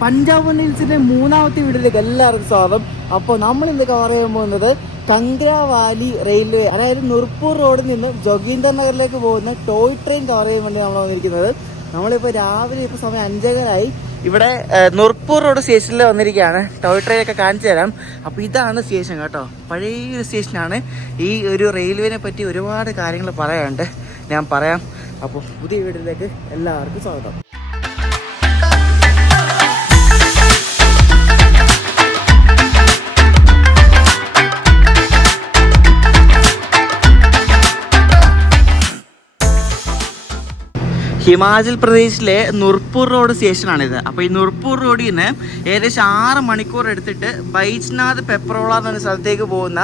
പഞ്ചാബ് ഹിൽസിന്റെ മൂന്നാമത്തെ വീഡിയോയിലേക്ക് എല്ലാവർക്കും സ്വാഗതം. അപ്പോൾ നമ്മൾ ഇന്ന് കവർ ചെയ്യാൻ പോകുന്നത് കംഗ്രാവാലി റെയിൽവേ, അതായത് നുർപ്പൂർ റോഡിൽ നിന്ന് ജോഗീന്ദർ നഗറിലേക്ക് പോകുന്ന ടോയ് ട്രെയിൻ കവർ ചെയ്യാൻ വേണ്ടി നമ്മൾ വന്നിരിക്കുന്നത്. നമ്മളിപ്പോൾ രാവിലെ ഇപ്പോൾ സമയം 5:30 ഇവിടെ നുർപ്പൂർ റോഡ് സ്റ്റേഷനിൽ വന്നിരിക്കുകയാണ്. ടോയ് ട്രെയിൻ ഒക്കെ കാണിച്ചു തരാം. അപ്പോൾ ഇതാണ് സ്റ്റേഷൻ കേട്ടോ, പഴയൊരു സ്റ്റേഷനാണ്. ഈ ഒരു റെയിൽവേനെ പറ്റി ഒരുപാട് കാര്യങ്ങൾ പറയാനുണ്ട്, ഞാൻ പറയാം. അപ്പോൾ പുതിയ വീഡിയോയിലേക്ക് എല്ലാവർക്കും സ്വാഗതം. ഹിമാചൽ പ്രദേശിലെ നുർപ്പൂർ റോഡ് സ്റ്റേഷനാണിത്. അപ്പോൾ ഈ നുർപ്പൂർ റോഡിൽ നിന്ന് ഏകദേശം 6 മണിക്കൂർ എടുത്തിട്ട് ബൈജ്നാഥ് പെപ്രോള എന്ന സ്ഥലത്തേക്ക് പോകുന്ന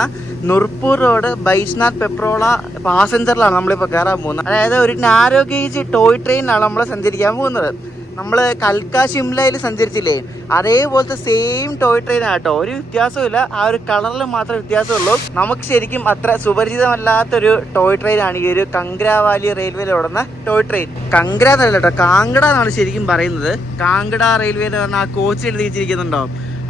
നുർപ്പൂർ റോഡ് ബൈജ്നാഥ് പെപ്രോള പാസഞ്ചറിലാണ് നമ്മളിപ്പോൾ കയറാൻ പോകുന്നത്. അതായത് ഒരു നാരോ ഗേജ് ടോയ് ട്രെയിനിലാണ് നമ്മൾ സഞ്ചരിക്കാൻ പോകുന്നത്. നമ്മൾ കൽക്ക ഷിംലയിൽ സഞ്ചരിച്ചില്ലേ, അതേപോലത്തെ സെയിം ടോയ് ട്രെയിൻ ആട്ടോ, ഒരു വ്യത്യാസമില്ല. ആ ഒരു കളറിൽ മാത്രമേ വ്യത്യാസമുള്ളൂ. നമുക്ക് ശരിക്കും അത്ര സുപരിചിതമല്ലാത്തൊരു ടോയ് ട്രെയിനാണ് ഈ ഒരു കംഗ്രാവാലി റെയിൽവേയിൽ ഓടുന്ന ടോയ് ട്രെയിൻ. കംഗ്ര എന്നല്ല കേട്ടോ, കാങ്കട എന്നാണ് ശരിക്കും പറയുന്നത്. കാങ്കട റെയിൽവേ എന്ന് പറഞ്ഞാൽ ആ കോച്ച് എഴുതി വെച്ചിരിക്കുന്നുണ്ടോ.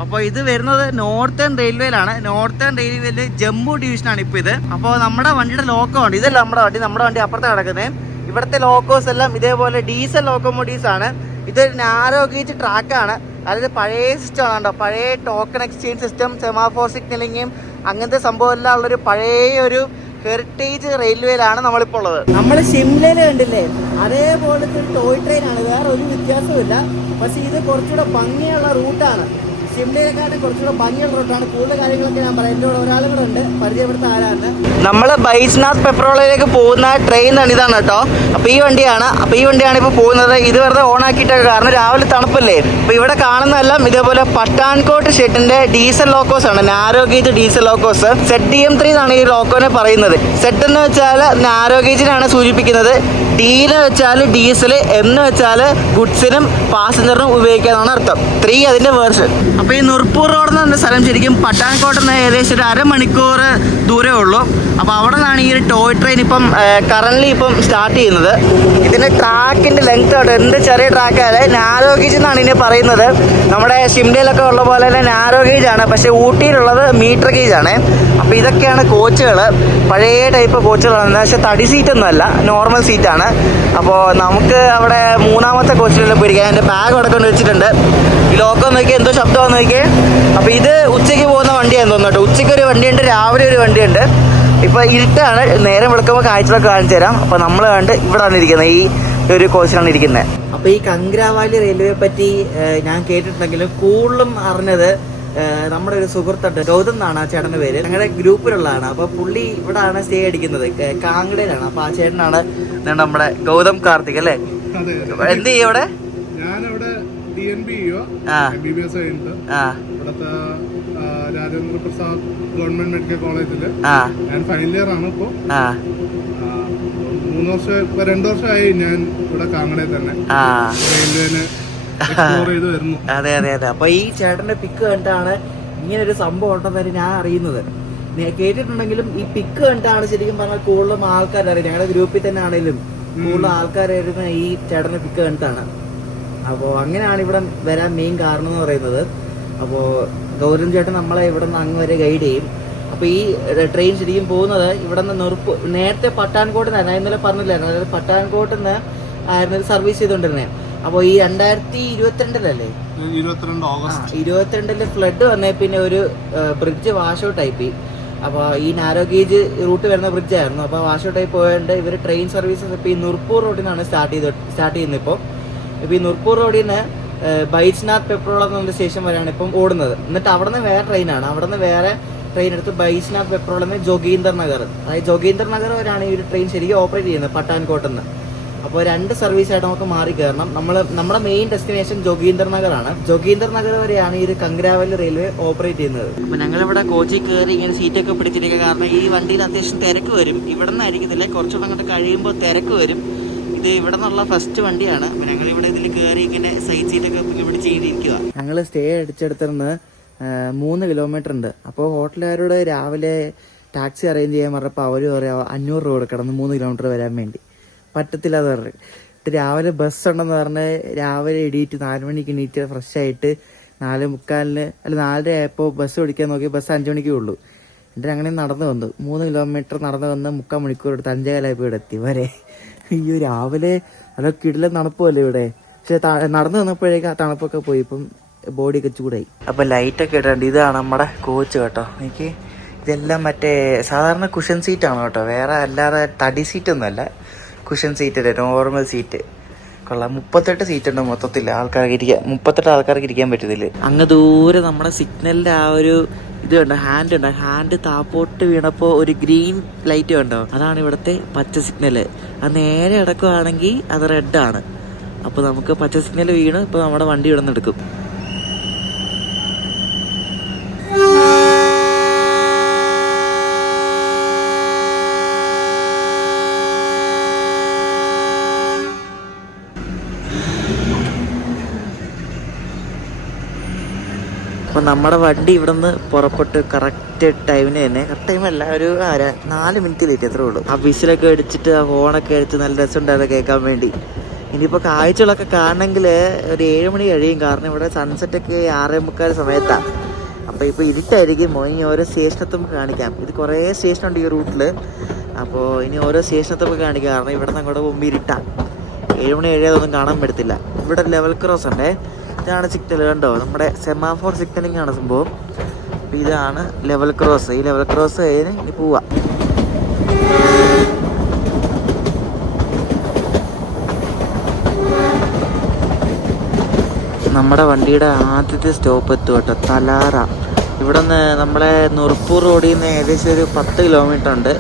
അപ്പോൾ ഇത് വരുന്നത് നോർത്തേൺ റെയിൽവേയിലാണ്. നോർത്തേൺ റെയിൽവേയിൽ ജമ്മു ഡിവിഷനാണ് ഇപ്പോൾ ഇത്. അപ്പോൾ നമ്മുടെ വണ്ടിയുടെ ലോക്കോ ഉണ്ട്, ഇതല്ല നമ്മുടെ വണ്ടി അപ്പുറത്ത് കിടക്കുന്നത്. ഇവിടുത്തെ ലോക്കോസ് എല്ലാം ഇതേപോലെ ഡീസൽ ലോക്കോമോട്ടീവ്സ് ആണ്. ഇതൊരു നാരോ ഗേജ് ട്രാക്കാണ്, അതായത് പഴയ സിസ്റ്റം ആണ് കേട്ടോ, പഴയ ടോക്കൺ എക്സ്ചേഞ്ച് സിസ്റ്റം, സെമാഫോർ സിഗ്നലിങ്ങും അങ്ങനത്തെ സംഭവം എല്ലാം ഉള്ളൊരു പഴയ ഒരു ഹെറിറ്റേജ് റെയിൽവേയിലാണ് നമ്മളിപ്പോൾ ഉള്ളത്. നമ്മൾ ഷിംലയിൽ കണ്ടില്ലേ, അതേപോലത്തെ ഒരു ടോയ് ട്രെയിൻ ആണ്, വേറെ ഒരു വ്യത്യാസമില്ല. പക്ഷേ ഇത് കുറച്ചുകൂടെ ഭംഗിയുള്ള റൂട്ടാണ്. ഷിംലയിലെക്കാട്ടും കുറച്ചുകൂടെ ഭംഗിയുള്ള റൂട്ടാണ്. കൂടുതൽ കാര്യങ്ങളൊക്കെ ഞാൻ പറയാം. എൻ്റെ കൂടെ ഒരാളും കൂടെ ഉണ്ട്, പരിചയപ്പെടുത്ത ആരാണ്. നമ്മൾ ബൈജ്നാഥ് പെപ്രോളയിലേക്ക് പോകുന്ന ട്രെയിൻ ആണ്, ഇതാണ് കേട്ടോ. അപ്പോൾ ഈ വണ്ടിയാണ് ഇപ്പോൾ പോകുന്നത്. ഇത് വെറുതെ ഓൺ ആക്കിയിട്ടൊക്കെ, കാരണം രാവിലെ തണുപ്പല്ലേ. അപ്പോൾ ഇവിടെ കാണുന്നതെല്ലാം ഇതേപോലെ പട്ടാൻകോട്ട് ഷെഡിന്റെ ഡീസൽ ലോക്കോസ് ആണ്, നാരോ ഗേജ് ഡീസൽ ലോക്കോസ്. ZDM3 എന്നാണ് ഈ ലോക്കോനെ പറയുന്നത്. സെഡ് എന്ന് വെച്ചാൽ നാരോ ഗേജിനാണ് സൂചിപ്പിക്കുന്നത്, ഡി എന്ന് വെച്ചാൽ ഡീസൽ, എന്ന് വെച്ചാൽ ഗുഡ്സിനും പാസഞ്ചറിനും ഉപയോഗിക്കാനാണ് അർത്ഥം. 3 അതിന്റെ വേർഷൻ. അപ്പോൾ ഈ നുർപ്പൂർ റോഡ് എന്ന് പറഞ്ഞ സ്ഥലം ശരിക്കും പട്ടാൻകോട്ട് നിന്ന് ഏകദേശം ഒരു അരമണിക്കൂർ ദൂരമേ ഉള്ളൂ. അപ്പോൾ അവിടെ നിന്നാണ് ഈ ഒരു ടോയ് ട്രെയിൻ ഇപ്പം കറന്റ് ഇപ്പം സ്റ്റാർട്ട് ചെയ്യുന്നത്. ഇതിന്റെ ട്രാക്കിന്റെ ലെങ്ത് ആണ്, എന്ത് ചെറിയ ട്രാക്കാണ്, നാരോ ഗേജ് എന്നാണ് ഇതിനെ പറയുന്നത്. നമ്മുടെ ഷിംലയിലൊക്കെ ഉള്ള പോലെ തന്നെ നാരോ ഗേജ് ആണ്, പക്ഷെ ഊട്ടിയിലുള്ളത് മീറ്റർ ഗേജ് ആണ്. അപ്പോൾ ഇതൊക്കെയാണ് കോച്ചുകൾ, പഴയ ടൈപ്പ് കോച്ചുകളാണ്. പക്ഷെ തടി സീറ്റൊന്നും അല്ല, നോർമൽ സീറ്റാണ്. അപ്പോൾ നമുക്ക് അവിടെ 3ാമത്തെ കോച്ചിലെല്ലാം പോയിരിക്കാം. എൻ്റെ ബാഗ് അടക്കം വെച്ചിട്ടുണ്ട്. ഈ ലോക്കം നോക്കിയാൽ എന്തോ ശബ്ദമാണെന്ന് നോക്കിയേ. അപ്പോൾ ഇത് ഉച്ചയ്ക്ക് പോകുന്ന വണ്ടിയാണെന്ന് തോന്നുന്നു കേട്ടോ. ഉച്ചയ്ക്ക് ഒരു വണ്ടിയുണ്ട്, രാവിലെ ഒരു വണ്ടിയുണ്ട്. ഇപ്പോൾ ഇരുട്ടാണ്, നേരം വെളുക്കുമ്പോൾ കാഴ്ചകളൊക്കെ കാണിച്ചു തരാം. അപ്പോൾ നമ്മൾ കണ്ട് ഇവിടെയാണ് ഇരിക്കുന്നത്, ഈ ഒരു കോച്ചിലാണ് ഇരിക്കുന്നത്. അപ്പോൾ ഈ കംഗ്രാവാലി റെയിൽവേയെ പറ്റി ഞാൻ കേട്ടിട്ടുണ്ടെങ്കിലും കൂടുതലും അറിഞ്ഞത് നമ്മുടെ ഒരു സുഹൃത്തുണ്ട്, ഗൗതം എന്നാണ് ആ ചേട്ടൻ്റെ പേര്. ഞങ്ങളുടെ ഗ്രൂപ്പിലുള്ളതാണ്. അപ്പോൾ പുള്ളി ഇവിടെയാണ് സ്റ്റേ അടിക്കുന്നത്, കാങ്കടയിലാണ്. അപ്പോൾ ആ ചേട്ടനാണ് നമ്മുടെ ഗൗതം കാർത്തിക് അല്ലേ. എന്ത് ചെയ്യും അവിടെ? രാജേന്ദ്ര പ്രസാദ് ഗവൺമെന്റ് മെഡിക്കൽ കോളേജില് ഞാൻ ഫൈനൽ ഇയർ ആണ്. ഇപ്പൊ 2 വർഷമായി ഞാൻ ഇവിടെ കാങ്ങടയിൽ തന്നെ റെയിൽവേന് എക്സ്പ്ലോർ ചെയ്ത് വരുന്നു. അതെ. അപ്പൊ ഈ ചേട്ടന്റെ പിക്ക് കണ്ടിട്ടാണ് ഇങ്ങനെ ഒരു സംഭവം ഉണ്ടെന്ന് ഞാൻ അറിയുന്നത്. കേട്ടിട്ടുണ്ടെങ്കിലും ഈ പിക്ക് കണ്ടിട്ടാണ് ശരിക്കും പറഞ്ഞാൽ കൂടുതലും ആൾക്കാർ അറിയാം. ഞങ്ങളുടെ ഗ്രൂപ്പിൽ തന്നെ ആണെങ്കിലും കൂടുതൽ ആൾക്കാരായിരുന്നു ഈ ചേട്ടന്റെ പിക്ക് കണ്ടിട്ടാണ്. അപ്പോൾ അങ്ങനെയാണ് ഇവിടെ വരാൻ മെയിൻ കാരണം എന്ന് പറയുന്നത്. അപ്പോൾ ഗൗതം ചേട്ടൻ നമ്മളെ ഇവിടെ നിന്ന് അങ്ങ് വരെ ഗൈഡ് ചെയ്യും. അപ്പോൾ ഈ ട്രെയിൻ ശരിക്കും പോകുന്നത് ഇവിടെ നിന്ന് നേരത്തെ പട്ടാൻകോട്ട് നിന്ന്, ഇന്നലെ പറഞ്ഞില്ലായിരുന്നു, അതായത് പട്ടാൻകോട്ട് നിന്ന് ആയിരുന്നു ഇത് സർവീസ് ചെയ്തുകൊണ്ടിരുന്നത്. അപ്പോൾ ഈ 2022 22 ഫ്ലഡ് വന്നേ പിന്നെ ഒരു ബ്രിഡ്ജ് വാഷ് ഔട്ട് ആയിപ്പോയി. അപ്പോൾ ഈ നാരോ ഗേജ് റൂട്ട് വരുന്ന ബ്രിഡ്ജായിരുന്നു. അപ്പോൾ വാഷ് ഔട്ട് ആയി പോയതുകൊണ്ട് ഇവർ ട്രെയിൻ സർവീസസ് ഇപ്പോൾ ഈ നുർപ്പൂർ റോഡിൽ നിന്നാണ് സ്റ്റാർട്ട് ചെയ്യുന്നത്. ഇപ്പോൾ ഈ നുർപ്പൂർ റോഡിൽ നിന്ന് ബൈജ്നാഥ് പെപ്രോള എന്ന സ്റ്റേഷൻ വരെയാണ് ഇപ്പം ഓടുന്നത്. എന്നിട്ട് അവിടെ നിന്ന് വേറെ ട്രെയിനാണ്, അവിടെ നിന്ന് വേറെ ട്രെയിൻ എടുത്ത് ബൈജ്നാഥ് പെപ്രോളിൽ നിന്ന് ജോഗീന്ദർ നഗർ, അതായത് ജോഗീന്ദർ നഗർ വരെയാണ് ഈ ഒരു ട്രെയിൻ ശരിക്കും ഓപ്പറേറ്റ് ചെയ്യുന്നത് പട്ടാൻകോട്ട് നിന്ന്. അപ്പോൾ 2 സർവീസായിട്ട് നമുക്ക് മാറി കയറണം. നമ്മുടെ മെയിൻ ഡെസ്റ്റിനേഷൻ ജോഗീന്ദർ നഗറാണ്. ജോഗീന്ദർ നഗർ വരെയാണ് ഈ ഒരു കംഗ്രാവാലി റെയിൽവേ ഓപ്പറേറ്റ് ചെയ്യുന്നത്. അപ്പോൾ ഞങ്ങളിവിടെ കോച്ചിൽ കയറി ഇങ്ങനെ സീറ്റൊക്കെ പിടിച്ചിരിക്കുക, കാരണം ഈ വണ്ടിയിൽ അത്യാവശ്യം തിരക്ക് വരും. ഇവിടെ നിന്നായിരിക്കത്തില്ല, കുറച്ചുകൂടെ അങ്ങോട്ട് കഴിയുമ്പോൾ തിരക്ക് വരും. ഇത് ഇവിടെ നിന്നുള്ള ഫസ്റ്റ് വണ്ടിയാണ്. അപ്പോൾ ഞങ്ങളിവിടെ ഇതിൽ കയറി ഇങ്ങനെ സൈഡ് സീറ്റൊക്കെ പിടിച്ച് ചെയ്തിരിക്കുക. ഞങ്ങൾ സ്റ്റേ അടിച്ചെടുത്തിരുന്ന് 3 കിലോമീറ്റർ ഉണ്ട്. അപ്പോൾ ഹോട്ടലുകാരോട് രാവിലെ ടാക്സി അറേഞ്ച് ചെയ്യാൻ പറഞ്ഞപ്പോൾ അവർ പറയാം 500 രൂപ കൊടുക്കണം 3 കിലോമീറ്റർ വരാൻ വേണ്ടി. പറ്റത്തില്ല അത് പറഞ്ഞു. രാവിലെ ബസ് ഉണ്ടെന്ന് പറഞ്ഞ് രാവിലെ എണീറ്റ് 4 മണിക്ക് എണീറ്റ് ഫ്രഷ് ആയിട്ട് 4:45 അല്ല 4:30 ആയപ്പോൾ ബസ് പിടിക്കാൻ നോക്കി. ബസ് 5 മണിക്കേ ഉള്ളൂ. എന്നിട്ട് അങ്ങനെ നടന്നു വന്നു. 3 കിലോമീറ്റർ നടന്നു വന്ന് 3/4 മണിക്കൂർ എടുത്ത് 5:15 ഇവിടെ എത്തി വരെ. അയ്യോ, രാവിലെ നല്ല കിടിലൻ തണുപ്പല്ലേ ഇവിടെ. പക്ഷെ നടന്നു വന്നപ്പോഴേക്കും ആ തണുപ്പൊക്കെ പോയി. ഇപ്പം ബോഡിയൊക്കെ ചൂടായി. അപ്പം ലൈറ്റൊക്കെ ഇടണ്ട്. ഇതാണ് നമ്മുടെ കോച്ച് കേട്ടോ. എനിക്ക് ഇതെല്ലാം മറ്റേ സാധാരണ കുഷൻ സീറ്റാണ് കേട്ടോ, വേറെ അല്ലാതെ തടി സീറ്റൊന്നും അല്ല. Cushion seat, normal seat. കൊള്ളാം. 38 സീറ്റ് ഉണ്ട് മൊത്തത്തിൽ. ആൾക്കാർക്ക് ഇരിക്കാൻ 38 ആൾക്കാർക്ക് ഇരിക്കാൻ പറ്റത്തില്ല. അങ്ങ് ദൂരെ നമ്മുടെ സിഗ്നലിന്റെ ആ ഒരു ഇത് കണ്ടോ, ഹാൻഡ് ഉണ്ട്. ഹാൻഡ് താപ്പോട്ട് വീണപ്പോൾ ഒരു ഗ്രീൻ ലൈറ്റ് കണ്ടോ, അതാണ് ഇവിടുത്തെ പച്ച സിഗ്നല്. അത് നേരെ അടക്കുകയാണെങ്കിൽ അത് റെഡാണ്. അപ്പോൾ നമുക്ക് പച്ച സിഗ്നൽ വീണ് ഇപ്പോൾ നമ്മുടെ വണ്ടി ഇവിടെ നിന്ന് എടുക്കും. അപ്പോൾ നമ്മുടെ വണ്ടി ഇവിടെ നിന്ന് പുറപ്പെട്ട് കറക്റ്റ് ടൈമിന് തന്നെ, കറക്റ്റ് ടൈമല്ല, ഒരു 4 മിനിറ്റ് ലേറ്റ് എത്രേ ഉള്ളൂ. ആ വിസിലൊക്കെ അടിച്ചിട്ട് ആ ഹോണൊക്കെ അടിച്ച് നല്ല രസമുണ്ടായിരുന്നു കേൾക്കാൻ വേണ്ടി. ഇനിയിപ്പോൾ കാഴ്ചകളൊക്കെ കാണണമെങ്കിൽ ഒരു 7 മണി കഴിയും. കാരണം ഇവിടെ സൺസെറ്റൊക്കെ 6:45 സമയത്താണ്. അപ്പോൾ ഇപ്പോൾ ഇരുട്ടായിരിക്കും. ഇനി ഓരോ സ്റ്റേഷനത്തുമ്പോൾ കാണിക്കാം. ഇത് കുറേ സ്റ്റേഷനുണ്ട് ഈ റൂട്ടിൽ. അപ്പോൾ ഇനി ഓരോ സ്റ്റേഷനത്തുമ്പോൾ കാണിക്കാം. കാരണം ഇവിടെ നിന്ന് അങ്ങോട്ട് മുമ്പ് ഇരുട്ടാണ്. 7 മണി കഴിയാതൊന്നും കാണാൻ പറ്റത്തില്ല. ഇവിടെ ലെവൽ ക്രോസ് ഉണ്ടേ. ഇതാണ് സിഗ്നൽ കണ്ടോ, നമ്മുടെ സെമാഫോർ സിഗ്നലിംഗ് ആണ് സംഭവം. അപ്പോൾ ഇതാണ് ലെവൽ ക്രോസ്. ഈ ലെവൽ ക്രോസ് കഴിഞ്ഞ് ഇനി പോവാം. നമ്മുടെ വണ്ടിയുടെ ആദ്യത്തെ സ്റ്റോപ്പ് എത്തും കേട്ടോ, തലാറ. ഇവിടെ നിന്ന് നമ്മളെ നുർപ്പൂർ റോഡിൽ നിന്ന് ഏകദേശം ഒരു 10 കിലോമീറ്റർ ഉണ്ട്.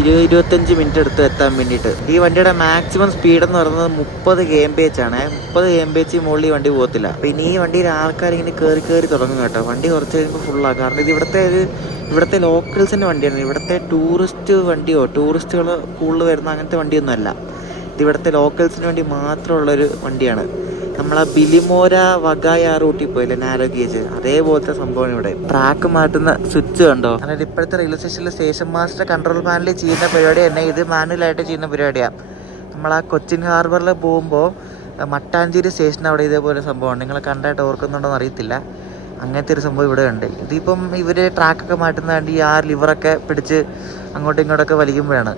20-25 മിനിറ്റ് എടുത്ത് എത്താൻ വേണ്ടിയിട്ട്. ഈ വണ്ടിയുടെ മാക്സിമം സ്പീഡ് എന്ന് പറയുന്നത് 30 kmph ആണ്. 30 kmph മുകളിൽ ഈ വണ്ടി പോകത്തില്ല. പിന്നെ ഈ വണ്ടിയിൽ ആൾക്കാർ ഇങ്ങനെ കയറി തുടങ്ങും കേട്ടോ. വണ്ടി കുറച്ച് കഴിയുമ്പോൾ ഫുള്ളാണ്. കാരണം ഇത് ഇവിടുത്തെ ലോക്കൽസിൻ്റെ വണ്ടിയാണ്. ഇവിടുത്തെ ടൂറിസ്റ്റ് വണ്ടിയോ ടൂറിസ്റ്റുകൾ കൂടുതൽ വരുന്ന അങ്ങനത്തെ വണ്ടിയൊന്നും അല്ല. ഇത് ഇവിടുത്തെ ലോക്കൽസിന് വേണ്ടി മാത്രമുള്ളൊരു വണ്ടിയാണ്. നമ്മളെ ബിലിമോര വഗായ റൂട്ടിൽ പോയില്ലേ, നാരോ ഗേജ്, അതേപോലത്തെ സംഭവമാണ് ഇവിടെ. ട്രാക്ക് മാറ്റുന്ന സ്വിച്ച് കണ്ടോ. അതായത് ഇപ്പോഴത്തെ റെയിൽവേ സ്റ്റേഷനിൽ സ്റ്റേഷൻ മാസ്റ്റർ കൺട്രോൾ പാനലിൽ ചെയ്യുന്ന പരിപാടി തന്നെ ഇത് മാനുവലായിട്ട് ചെയ്യുന്ന പരിപാടിയാണ്. നമ്മൾ ആ കൊച്ചിൻ ഹാർബറിൽ പോകുമ്പോൾ മട്ടാഞ്ചേരി സ്റ്റേഷൻ അവിടെ ഇതേപോലെ സംഭവമാണ്. നിങ്ങൾ കണ്ടായിട്ട് ഓർക്കുന്നുണ്ടോ എന്ന് അറിയത്തില്ല. അങ്ങനത്തെ ഒരു സംഭവം ഇവിടെ ഉണ്ട്. ഇതിപ്പം ഇവർ ട്രാക്കൊക്കെ മാറ്റുന്ന വേണ്ടി ആ ലിവറൊക്കെ പിടിച്ച് അങ്ങോട്ടും ഇങ്ങോട്ടൊക്കെ വലിക്കുമ്പോഴാണ്.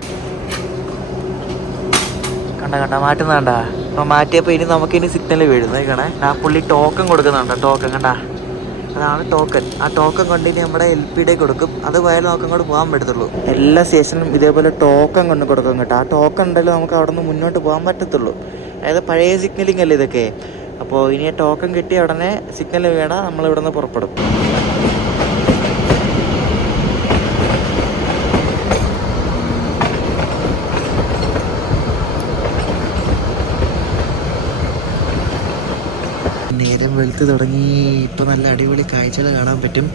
കണ്ട മാറ്റുന്നണ്ട. അപ്പോൾ മാറ്റിയപ്പോൾ ഇനി നമുക്കിനി സിഗ്നൽ വീഴുന്നത് കാണേ. ആ പുള്ളി ടോക്കൺ കൊടുക്കുന്നുണ്ട്. ടോക്കൺ കണ്ട, അതാണ് ടോക്കൺ. ആ ടോക്കൺ കൊണ്ട് ഇനി നമ്മുടെ LPD കൊടുക്കും. അത് പോയാലും നമുക്ക് അങ്ങോട്ട് പോകാൻ പറ്റത്തുള്ളൂ. എല്ലാ സ്റ്റേഷനും ഇതേപോലെ ടോക്കൺ കൊണ്ട് കൊടുക്കും കേട്ടോ. ആ ടോക്കൺ ഉണ്ടല്ലോ നമുക്ക് അവിടെ നിന്ന് മുന്നോട്ട് പോകാൻ പറ്റത്തുള്ളൂ. അതായത് പഴയ സിഗ്നലിംഗ് അല്ലേ ഇതൊക്കെ. അപ്പോൾ ഇനി ടോക്കൺ കിട്ടിയ ഉടനെ സിഗ്നൽ വീണാൽ നമ്മൾ ഇവിടെ നിന്ന് പുറപ്പെടും. നേരം വെളുത്ത് തുടങ്ങി. ഇപ്പം നല്ല അടിപൊളി കാഴ്ചകൾ കാണാൻ പറ്റും.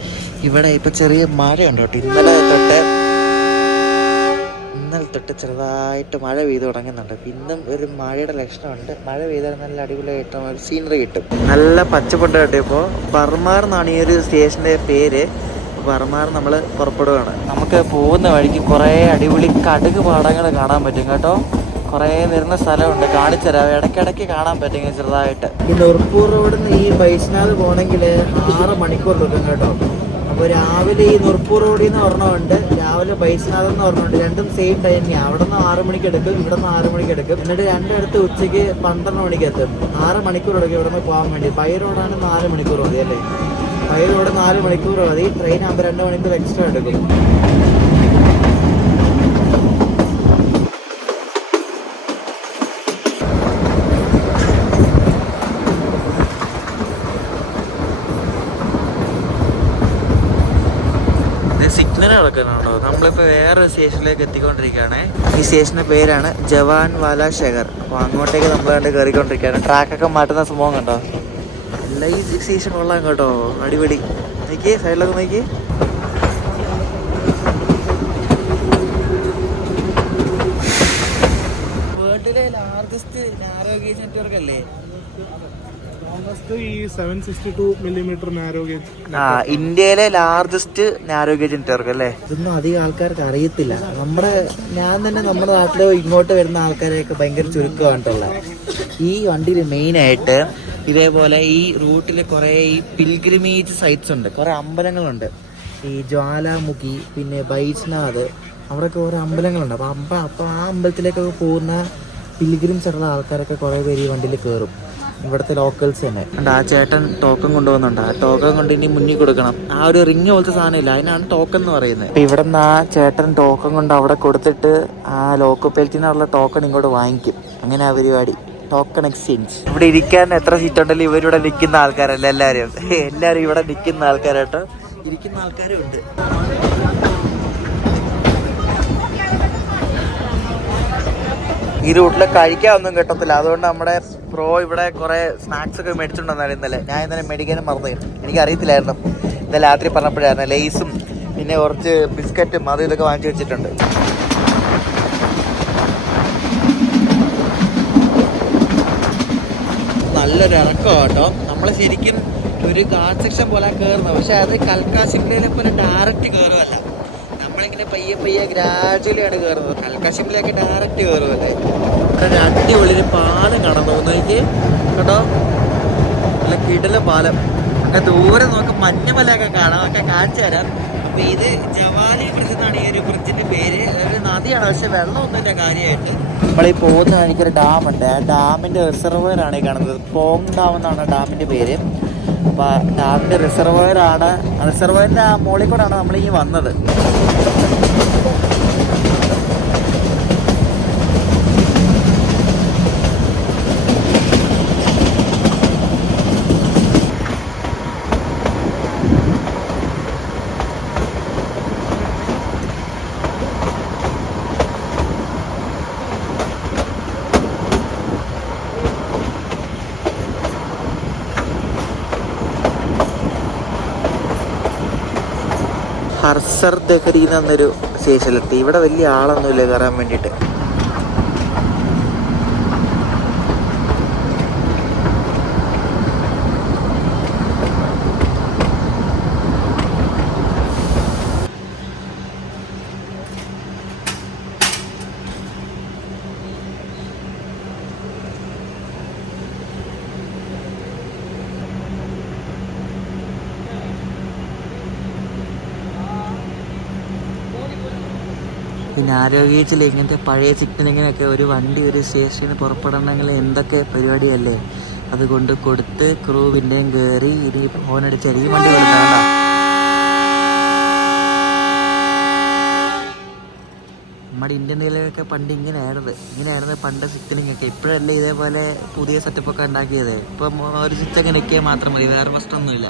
ഇവിടെ ഇപ്പം ചെറിയ മഴയുണ്ട് കേട്ടോ. ഇന്നലെ തൊട്ട് ചെറുതായിട്ട് മഴ പെയ്ത് തുടങ്ങുന്നുണ്ട്. ഇന്നും ഒരു മഴയുടെ ലക്ഷണമുണ്ട്. മഴ പെയ്താൽ നല്ല അടിപൊളിയായിട്ട് ഒരു സീനറി കിട്ടും. നല്ല പച്ചപ്പുണ്ട് കേട്ടോ. ഇപ്പോൾ ബർമാർ എന്നാണ് ഈ ഒരു സ്റ്റേഷൻ്റെ പേര്. ബർമാർ നമ്മൾ പുറപ്പെടുകയാണ്. നമുക്ക് പോകുന്ന വഴിക്ക് കുറേ അടിപൊളി കടുക് പാടങ്ങൾ കാണാൻ പറ്റും കേട്ടോ. കുറേ വരുന്ന സ്ഥലമുണ്ട്, കാണിച്ചുതരാം. ഇടയ്ക്കിടയ്ക്ക് കാണാൻ പറ്റും ചെറുതായിട്ട്. ഈ നുർപ്പൂർ റോഡിൽ നിന്ന് ഈ വൈഷ്ണവ് പോകണമെങ്കിൽ 6 മണിക്കൂർ എടുക്കും കേട്ടോ. അപ്പോൾ രാവിലെ ഈ നുർപ്പൂർ റോഡിൽ നിന്ന് ഒരെണ്ണമുണ്ട്, രാവിലെ വൈഷ്ണവ് എന്ന് പറഞ്ഞുണ്ട്. രണ്ടും സെയിം ടൈം തന്നെയാണ്. അവിടെ നിന്ന് 6 മണിക്ക് എടുക്കും, ഇവിടെ നിന്ന് 6 മണിക്ക് എടുക്കും. എന്നിട്ട് രണ്ടിടത്ത് ഉച്ചയ്ക്ക് 12 മണിക്ക് എത്തും. 6 മണിക്കൂർ എടുക്കും ഇവിടെ നിന്ന് പോകാൻ വേണ്ടി. ബൈ റോഡാണ് 4 മണിക്കൂർ മതി അല്ലേ. ബൈ റോഡ് 4 മണിക്കൂർ മതി. ട്രെയിൻ ആകുമ്പോൾ 2 മണിക്കൂർ എക്സ്ട്രാ എടുക്കും. സിഗ്നൽ നടക്കുന്നുണ്ടോ. നമ്മളിപ്പോൾ വേറൊരു സ്റ്റേഷനിലേക്ക് എത്തിക്കൊണ്ടിരിക്കുകയാണ്. ഈ സ്റ്റേഷൻ്റെ പേരാണ് ജവാൻ വാല ശഹർ. അപ്പോൾ അങ്ങോട്ടേക്ക് നമ്മൾ കണ്ട് കയറിക്കൊണ്ടിരിക്കുകയാണ്. ട്രാക്കൊക്കെ മാറ്റുന്ന സംഭവം കണ്ടോ. എല്ലാ ഈ സ്റ്റേഷൻ കൊള്ളാം കേട്ടോ, അടിപൊളി. നോക്കി സൈഡിലൊക്കെ നോക്കി. വേൾഡിലെ ലാർജസ്റ്റ് നാരോ ഗേജ് നെറ്റ്വർക്ക് അല്ലേ ഈ 762 മില്ലിമീറ്റർ നാരോ ഗേജ്. ഇന്ത്യയിലെ ലാർജസ്റ്റ് നാരോ ഗേജ് നെറ്റ്വർക്ക് അല്ലേ. ഇതൊന്നും അധികം ആൾക്കാർക്ക് അറിയത്തില്ല. ഞാൻ തന്നെ നമ്മുടെ നാട്ടിൽ ഇങ്ങോട്ട് വരുന്ന ആൾക്കാരെയൊക്കെ ഭയങ്കര ചുരുക്കമായിട്ടുള്ള. ഈ വണ്ടിയിൽ മെയിനായിട്ട് ഇതേപോലെ ഈ റൂട്ടിൽ കുറേ ഈ പിൽഗ്രിമേജ് സൈറ്റ്സ് ഉണ്ട്, കുറേ അമ്പലങ്ങളുണ്ട്. ഈ ജ്വാലാമുഖി, പിന്നെ ബൈജ്നാഥ്, അവിടെയൊക്കെ ഓരോ അമ്പലങ്ങളുണ്ട്. അപ്പോൾ ആ അമ്പലത്തിലേക്കൊക്കെ പോകുന്ന പിൽഗ്രിംസ് ഉള്ള ആൾക്കാരൊക്കെ കുറേ പേര് ഈ വണ്ടിയിൽ കയറും, ഇവിടുത്തെ ലോക്കൽസ് തന്നെ. ആ ചേട്ടൻ ടോക്കൺ കൊണ്ടുപോകുന്നുണ്ട്. ആ ടോക്കൺ കൊണ്ട് ഇനി മുന്നിൽ കൊടുക്കണം. ആ ഒരു റിങ് പോലത്തെ സാധനം ഇല്ല, അതിനാണ് ടോക്കൺ എന്ന് പറയുന്നത്. അപ്പം ഇവിടെ നിന്ന് ആ ചേട്ടൻ ടോക്കൺ കൊണ്ട് അവിടെ കൊടുത്തിട്ട് ആ ലോക്കൽ പേൽറ്റിൽ നിന്നുള്ള ടോക്കൺ ഇങ്ങോട്ട് വാങ്ങിക്കും. അങ്ങനെ ആ പരിപാടി, ടോക്കൺ എക്സ്ചേഞ്ച്. ഇവിടെ ഇരിക്കാൻ എത്ര സീറ്റ് ഉണ്ടല്ലോ, ഇവരിവിടെ നിൽക്കുന്ന ആൾക്കാരല്ല എല്ലാവരും ഇവിടെ നിൽക്കുന്ന ആൾക്കാരായിട്ട് ഇരിക്കുന്ന ആൾക്കാരും ഉണ്ട്. ഈ റൂട്ടിൽ കഴിക്കാനൊന്നും കിട്ടത്തില്ല, അതുകൊണ്ട് നമ്മുടെ പ്രോ ഇവിടെ കുറേ സ്നാക്സ് ഒക്കെ മേടിച്ചിട്ടുണ്ടെന്നാണ് ഇന്നലെ. ഞാൻ ഇന്നലെ മേടിക്കാനും മറന്നു, എനിക്കറിയത്തില്ലായിരുന്നു. ഇന്നലെ രാത്രി പറഞ്ഞപ്പോഴായിരുന്നു ലേസും പിന്നെ കുറച്ച് ബിസ്ക്കറ്റും അതും ഇതൊക്കെ വാങ്ങിച്ചു വെച്ചിട്ടുണ്ട്. നല്ലൊരു ഇറക്കം കേട്ടോ. നമ്മൾ ശരിക്കും ഒരു ഗാർഡ് സെക്ഷൻ പോലെ കയറുന്നത്, പക്ഷെ അത് കൽക്കാ സിംലയിലെ പോലെ ഡയറക്റ്റ് കയറുമല്ല. നമ്മളിങ്ങനെ പയ്യെ ഗ്രാജുവലി ആണ് കയറുന്നത്. കൽക്കാ സിംലയൊക്കെ ഡയറക്റ്റ് കയറുമല്ലേ. ഇവിടെ അടിപൊളി പാലം കാണാൻ തോന്നുന്നേക്ക് കേട്ടോ, നല്ല കിടല പാലം. അങ്ങനെ ദൂരെ നോക്കാം മഞ്ഞമലയൊക്കെ കാണാം, ഒക്കെ കാണിച്ചു തരാം. അപ്പൊ ഇത് ജവാലി ബ്രിഡ്ജ് എന്നാണ് ഈ ഒരു ബ്രിഡ്ജിന്റെ പേര്. ഒരു നദിയാണ്, പക്ഷെ വെള്ളമൊന്നുമില്ല കാര്യമായിട്ട്. നമ്മളീ പോകുന്ന എനിക്കൊരു ഡാമുണ്ട്, ആ ഡാമിന്റെ റിസർവോയർ ആണ് ഈ കാണുന്നത്. പോങ് ഡാം എന്നാണ് ഡാമിന്റെ പേര്. അപ്പൊ ഡാമിന്റെ റിസർവോയർ ആണ്, റിസർവോയറിന്റെ ആ മുകളിൽ കൂടെയാണ് നമ്മൾ ഈ വന്നത്. ഹർസർ ദഹരി എന്നൊരു സ്റ്റേഷനിലെത്തി. ഇവിടെ വലിയ ആളൊന്നുമില്ല കയറാൻ വേണ്ടിയിട്ട്. പിന്നെ ആരോഗ്യച്ചിൽ ഇങ്ങനത്തെ പഴയ സിഗ്നലിങ്ങിനൊക്കെ ഒരു വണ്ടി ഒരു സ്റ്റേഷനിൽ പുറപ്പെടണമെങ്കിൽ എന്തൊക്കെ പരിപാടിയല്ലേ. അതുകൊണ്ട് കൊടുത്ത് ക്രൂ പിന്നെയും കയറി ഇനി ഫോണടിച്ചാൽ ഈ വണ്ടി കൊടുക്കണ്ട. നമ്മുടെ ഇന്ത്യൻ റെയിൽവേയൊക്കെ പണ്ട് ഇങ്ങനെയായിരുന്നു പണ്ട് സിഗ്നലിംഗ് ഒക്കെ. ഇപ്പോഴല്ലേ ഇതേപോലെ പുതിയ സെറ്റപ്പൊക്കെ ഉണ്ടാക്കിയത്. ഇപ്പം ഒരു സ്വിച്ച് ഒക്കെ നിൽക്കിയാൽ മാത്രം മതി, വേറെ പ്രശ്നമൊന്നുമില്ല.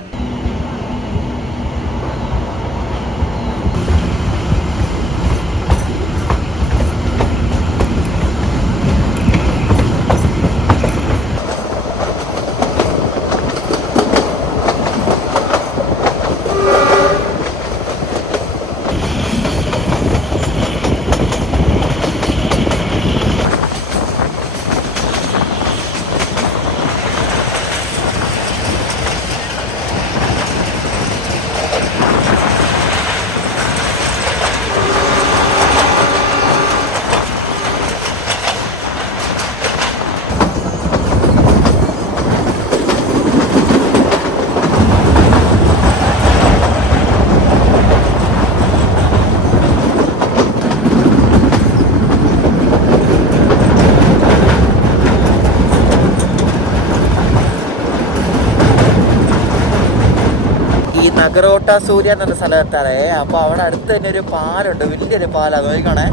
നഗറോട്ട സൂര്യ എന്ന സ്ഥലത്താണ്. അപ്പൊ അവിടെ അടുത്ത് തന്നെ ഒരു പാലുണ്ട്, വലിയൊരു പാലാണ്, നോക്കണേ.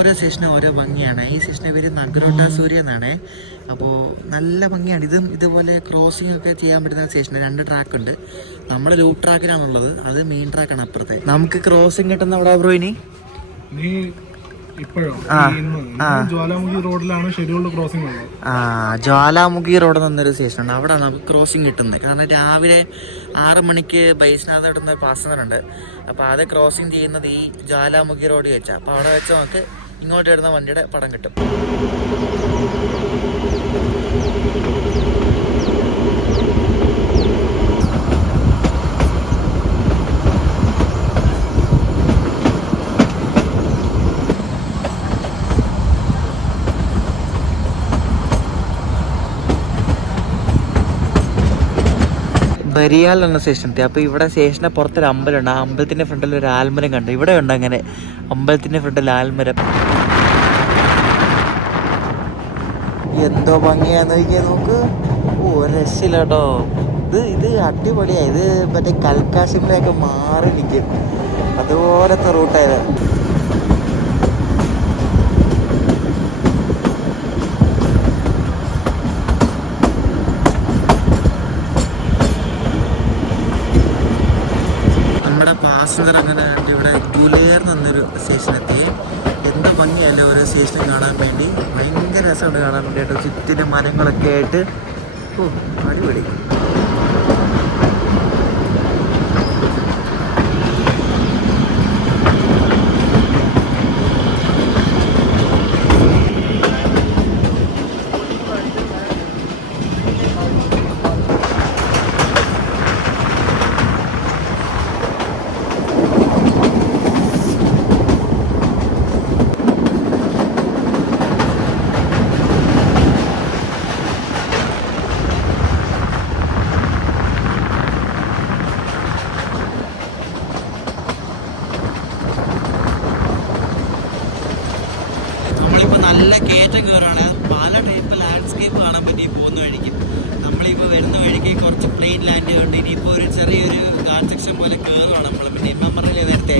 ഓരോ സ്റ്റേഷനും ഓരോ ഭംഗിയാണ്. ഈ സ്റ്റേഷൻ്റെ പേര് നഗറോട്ട സൂര്യ എന്നാണ്. അപ്പോൾ നല്ല ഭംഗിയാണ്. ഇതുപോലെ ക്രോസിംഗ് ഒക്കെ ചെയ്യാൻ പറ്റുന്ന സ്റ്റേഷന് 2 ട്രാക്ക് ഉണ്ട്. നമ്മുടെ ലൂപ്പ് ട്രാക്കിലാണുള്ളത്, അത് മെയിൻ ട്രാക്കാണ് അപ്പുറത്തെ. നമുക്ക് ക്രോസിംഗ് കിട്ടുന്ന അവിടെ ബ്രോ. ഇനി നീ ഇപ്പോഴും ജ്വാലാമുഖി റോഡിലാണ് ഷെഡ്യൂൾഡ് ക്രോസിംഗ് ഉള്ളത്. ജ്വാലാമുഖി റോഡ് എന്നൊരു സ്റ്റേഷൻ ഉണ്ട്. അവിടെ നമുക്ക് ക്രോസിംഗ് കിട്ടുന്നത്. കാരണം രാവിലെ 6 മണിക്ക് ബൈസ്നാഥ് കിട്ടുന്ന ഒരു പാസഞ്ചർ ഉണ്ട്. അപ്പോൾ അത് ക്രോസിംഗ് ചെയ്യുന്നത് ഈ ജ്വാലാമുഖി റോഡ് വെച്ചാൽ. അപ്പോൾ അവിടെ വെച്ച് നമുക്ക് ഇങ്ങോട്ട് വരുന്ന വണ്ടിയുടെ പടം കിട്ടും. ബരിയാൽ എന്ന സ്റ്റേഷൻ എത്തി. അപ്പോൾ ഇവിടെ സ്റ്റേഷൻ്റെ പുറത്തൊരു അമ്പലമുണ്ട്. ആ അമ്പലത്തിൻ്റെ ഫ്രണ്ടിൽ ഒരു ആൽമരം കണ്ടു. ഇവിടെ ഉണ്ട് അങ്ങനെ അമ്പലത്തിൻ്റെ ഫ്രണ്ടിൽ ആൽമരം. എന്തോ ഭംഗിയാന്ന് നോക്കിയാൽ നോക്ക്. രസില്ല കേട്ടോ. ഇത് അടിപൊളിയാണ്. ഇത് മറ്റേ കൽക്കാശിമലയൊക്കെ മാറി നിൽക്കും. അതുപോലത്തെ റൂട്ടായത്. പാസഞ്ചർ അങ്ങനെ ഇവിടെ ഗുലേർ എന്നൊരു സ്റ്റേഷനെത്തി. എന്താ ഭംഗിയല്ലേ ഓരോ സ്റ്റേഷനും കാണാൻ വേണ്ടി. ഭയങ്കര രസമുണ്ട് കാണാൻ വേണ്ടിയിട്ട്. ചുറ്റിനും മരങ്ങളൊക്കെ ആയിട്ട് അടിപൊളി. നല്ല കയറ്റം കയറുകയാണ്. പല ടൈപ്പ് ലാൻഡ്സ്കേപ്പ് കാണാൻ പറ്റി പോകുന്ന വഴിക്ക്. നമ്മളിപ്പോൾ വരുന്ന വഴിക്ക് കുറച്ച് പ്ലെയിൻ ലാൻഡ് ഉണ്ട്. ഇനിയിപ്പോൾ ഒരു ചെറിയൊരു ഗാർഡ് സെക്ഷൻ പോലെ കയറുകയാണ് നമ്മൾ. പിന്നെ മെമ്മറിലെ നേരത്തെ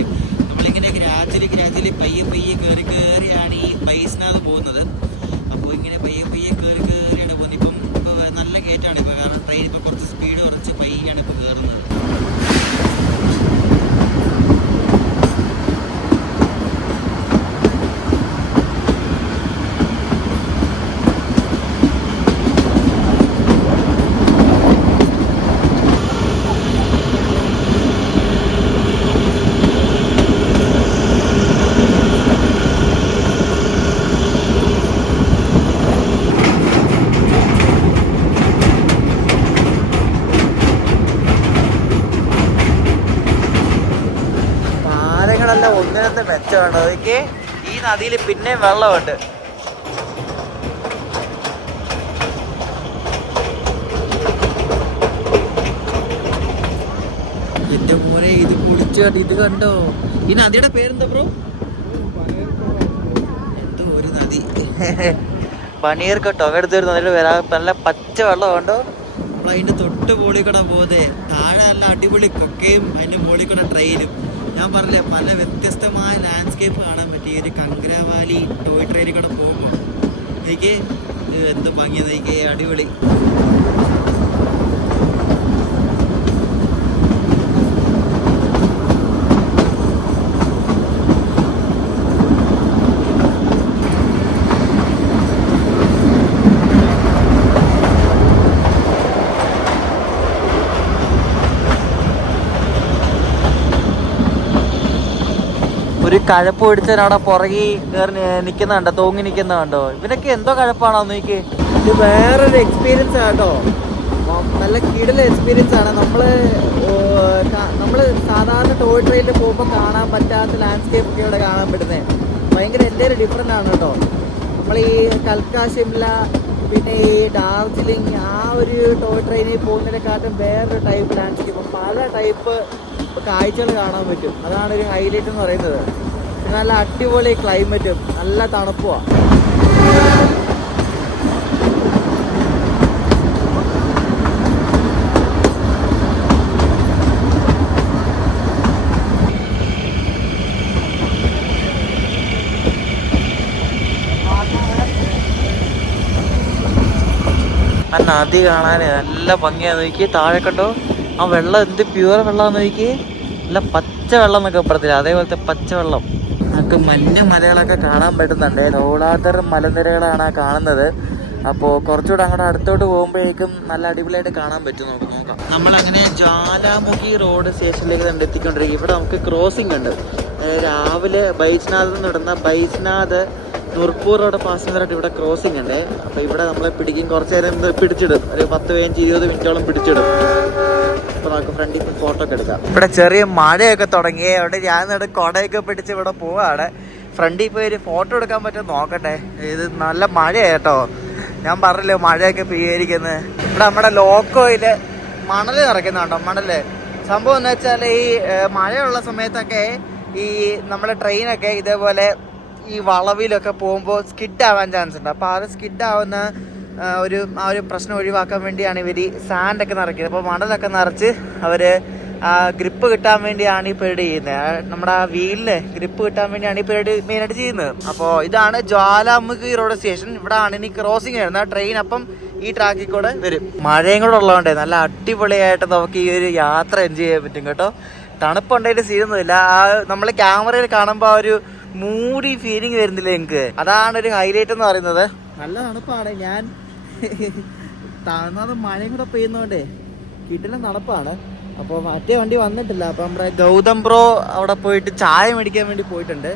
നമ്മളിങ്ങനെ ഗ്രാജുവലി പയ്യെ കയറിയാണ് ഈ ബൈസ്നാഥ് പോകുന്നത്. അപ്പോൾ ഇങ്ങനെ പയ്യെ കയറിയാണ് പോകുന്നത്. ഇപ്പോൾ നല്ല കയറ്റമാണ് ഇപ്പോൾ. കാരണം ട്രെയിൻ ഇപ്പോൾ കുറച്ച് സ്പീഡ് കുറച്ച് പയ്യാണ് ഇപ്പോൾ കയറുന്നത്. ഒന്നിനത്തെ മെച്ചമുണ്ട്. അതൊക്കെ ഈ നദിയിൽ പിന്നെ വെള്ളമുണ്ട്. എന്റെ മോനെ ഇത് കുടിച്ചു. ഇത് കണ്ടോ? ഈ നദിയുടെ പേരെന്താ ബ്രോ? എന്തോ ഒരു നദി. പനീർ കേട്ടോ. അവിടുത്തെ ഒരു നദിയുടെ പേര്. നല്ല പച്ച വെള്ളം കണ്ടോ. നമ്മളതിന്റെ തൊട്ട് മുകളിൽ കൂടെ പോകുന്നേ. താഴെ നല്ല അടിപൊളി കൊക്കയും അതിന്റെ മുകളിൽ കൂടെ ട്രെയിനും. ഞാൻ പറഞ്ഞില്ലേ പല വ്യത്യസ്തമായ ലാൻഡ്സ്കേപ്പ് കാണാൻ പറ്റി ഒരു കങ്കരാവാലി ടോയ് ട്രെയിനിൽ കൂടെ പോകുമ്പോൾ. എനിക്ക് എന്ത് ഭംഗി എനിക്ക് അടിപൊളി. ഒരു കഴപ്പ് പിടിച്ചവരവിടെ പുറകെ കയറി നിൽക്കുന്നുണ്ടോ, തൂങ്ങി നിൽക്കുന്നുണ്ടോ. ഇവനൊക്കെ എന്തോ കഴപ്പാണോ നോക്കി. ഇത് വേറൊരു എക്സ്പീരിയൻസ് ആട്ടോ. നല്ല കിടിലൻ എക്സ്പീരിയൻസ് ആണ്. നമ്മള് സാധാരണ ടോയ് ട്രെയിനിൽ പോകുമ്പോൾ കാണാൻ പറ്റാത്ത ലാൻഡ്സ്കേപ്പ് ഒക്കെ ഇവിടെ കാണാൻ പറ്റുന്നത്. ഭയങ്കര എന്തെങ്കിലും ഡിഫറെൻ്റ് ആണ് കേട്ടോ. നമ്മൾ ഈ കൽക്ക ഷിംല പിന്നെ ഈ ഡാർജിലിംഗ് ആ ഒരു ടോയ് ട്രെയിനിൽ പോകുന്നതിനെക്കാട്ടും വേറൊരു ടൈപ്പ് ലാൻഡ്സ്കേപ്പ്, പല ടൈപ്പ് കാഴ്ചകൾ കാണാൻ പറ്റും. അതാണ് ഒരു ഹൈലൈറ്റ് എന്ന് പറയുന്നത്. പിന്നെ നല്ല അടിപൊളി ക്ലൈമറ്റും നല്ല തണുപ്പുമാണ്. ആ നദി കാണാൻ നല്ല ഭംഗിയാന്ന് നോക്കി. താഴെ കണ്ടോ ആ വെള്ളം, എന്ത് പ്യുവർ വെള്ളമാന്ന് നോക്കി. നല്ല പച്ച വെള്ളം എന്നൊക്കെ പറയത്തില്ല, അതേപോലത്തെ പച്ചവെള്ളം. നമുക്ക് മഞ്ഞ മലകളൊക്കെ കാണാൻ പറ്റുന്നുണ്ട്. ധൗളാധർ മലനിരകളാണ് കാണുന്നത്. അപ്പോൾ കുറച്ചുകൂടെ അങ്ങോട്ട് അടുത്തോട്ട് പോകുമ്പോഴേക്കും നല്ല അടിപൊളിയായിട്ട് കാണാൻ പറ്റും. നമുക്ക് നോക്കാം. നമ്മളങ്ങനെ ജ്വാലാമുഖി റോഡ് സ്റ്റേഷനിലേക്ക് തന്നെ എത്തിക്കൊണ്ടിരിക്കും. ഇവിടെ നമുക്ക് ക്രോസിംഗ് ഉണ്ട്. രാവിലെ ബൈജ്നാഥിൽ നിന്ന് ഇടുന്ന ബൈജ്നാഥ് നൂർപൂർ റോഡ് പാസഞ്ചറായിട്ട് ഇവിടെ ക്രോസിംഗ് ഉണ്ട്. അപ്പോൾ ഇവിടെ നമ്മളെ പിടിക്കും. കുറച്ച് നേരം പിടിച്ചിടും. ഒരു 10-20 മിനിറ്റോളം പിടിച്ചിടും. അപ്പോൾ നമുക്ക് ഫ്രണ്ടിൽ നിന്ന് ഫോട്ടോ ഒക്കെ എടുക്കാം. ഇവിടെ ചെറിയ മഴയൊക്കെ തുടങ്ങി. അവിടെ ഞാൻ കുടയൊക്കെ പിടിച്ച് ഇവിടെ പോവാണ്. ഫ്രണ്ടിൽ പോയി ഒരു ഫോട്ടോ എടുക്കാൻ പറ്റുമോ നോക്കട്ടെ. ഇത് നല്ല മഴയാട്ടോ. ഞാൻ പറഞ്ഞില്ലേ മഴയൊക്കെ പെയ്യായിരിക്കുന്നത്. ഇവിടെ നമ്മുടെ ലോക്കോയില് മണൽ നിറയ്ക്കുന്നുണ്ടോ? മണല് സംഭവം എന്ന് വെച്ചാൽ ഈ മഴയുള്ള സമയത്തൊക്കെ ഈ നമ്മുടെ ട്രെയിനൊക്കെ ഇതേപോലെ ഈ വളവിലൊക്കെ പോകുമ്പോൾ സ്കിഡ് ആവാൻ ചാൻസ് ഉണ്ട്. അപ്പോൾ അത് സ്കിഡ് ആവുന്ന ആ ഒരു പ്രശ്നം ഒഴിവാക്കാൻ വേണ്ടിയാണ് ഇവർ സാൻഡൊക്കെ നിറയ്ക്കുന്നത്. അപ്പോൾ മണലൊക്കെ നിറച്ച് അവർ ഗ്രിപ്പ് കിട്ടാൻ വേണ്ടിയാണ് ഈ പരിപാടി ചെയ്യുന്നത്. നമ്മുടെ ആ വീലിന് ഗ്രിപ്പ് കിട്ടാൻ വേണ്ടിയാണ് ഈ പരിപാടി മെയിനായിട്ട് ചെയ്യുന്നത്. അപ്പോൾ ഇതാണ് ജ്വാലാമുഖി റോഡ് സ്റ്റേഷൻ. ഇവിടെ ആണ് ഇനി ക്രോസിങ് വരുന്നത്. ട്രെയിൻ അപ്പം ഈ ട്രാക്കിൽ കൂടെ വരും. മഴയും കൂടെ ഉള്ളതുകൊണ്ടേ നല്ല അടിപൊളിയായിട്ട് നമുക്ക് ഈ ഒരു യാത്ര എൻജോയ് ചെയ്യാൻ പറ്റും കേട്ടോ. തണുപ്പുണ്ടായിട്ട് ചെയ്യുന്നില്ല. നമ്മൾ ക്യാമറയിൽ കാണുമ്പോൾ ആ ഒരു മൂടി ഫീലിംഗ് വരുന്നില്ല നിങ്ങൾക്ക്. അതാണ് ഒരു ഹൈലൈറ്റ് എന്ന് പറയുന്നത്. നല്ല തണുപ്പാണ്. ഞാൻ താഴ്ന്നത് മഴയും കൂടെ പെയ്യുന്നതുകൊണ്ടേ കിട്ടില്ല തണുപ്പാണ്. അപ്പോൾ മറ്റേ വണ്ടി വന്നിട്ടില്ല. അപ്പോൾ നമ്മുടെ ഗൗതം ബ്രോ അവിടെ പോയിട്ട് ചായ മേടിക്കാൻ വേണ്ടി പോയിട്ടുണ്ട്.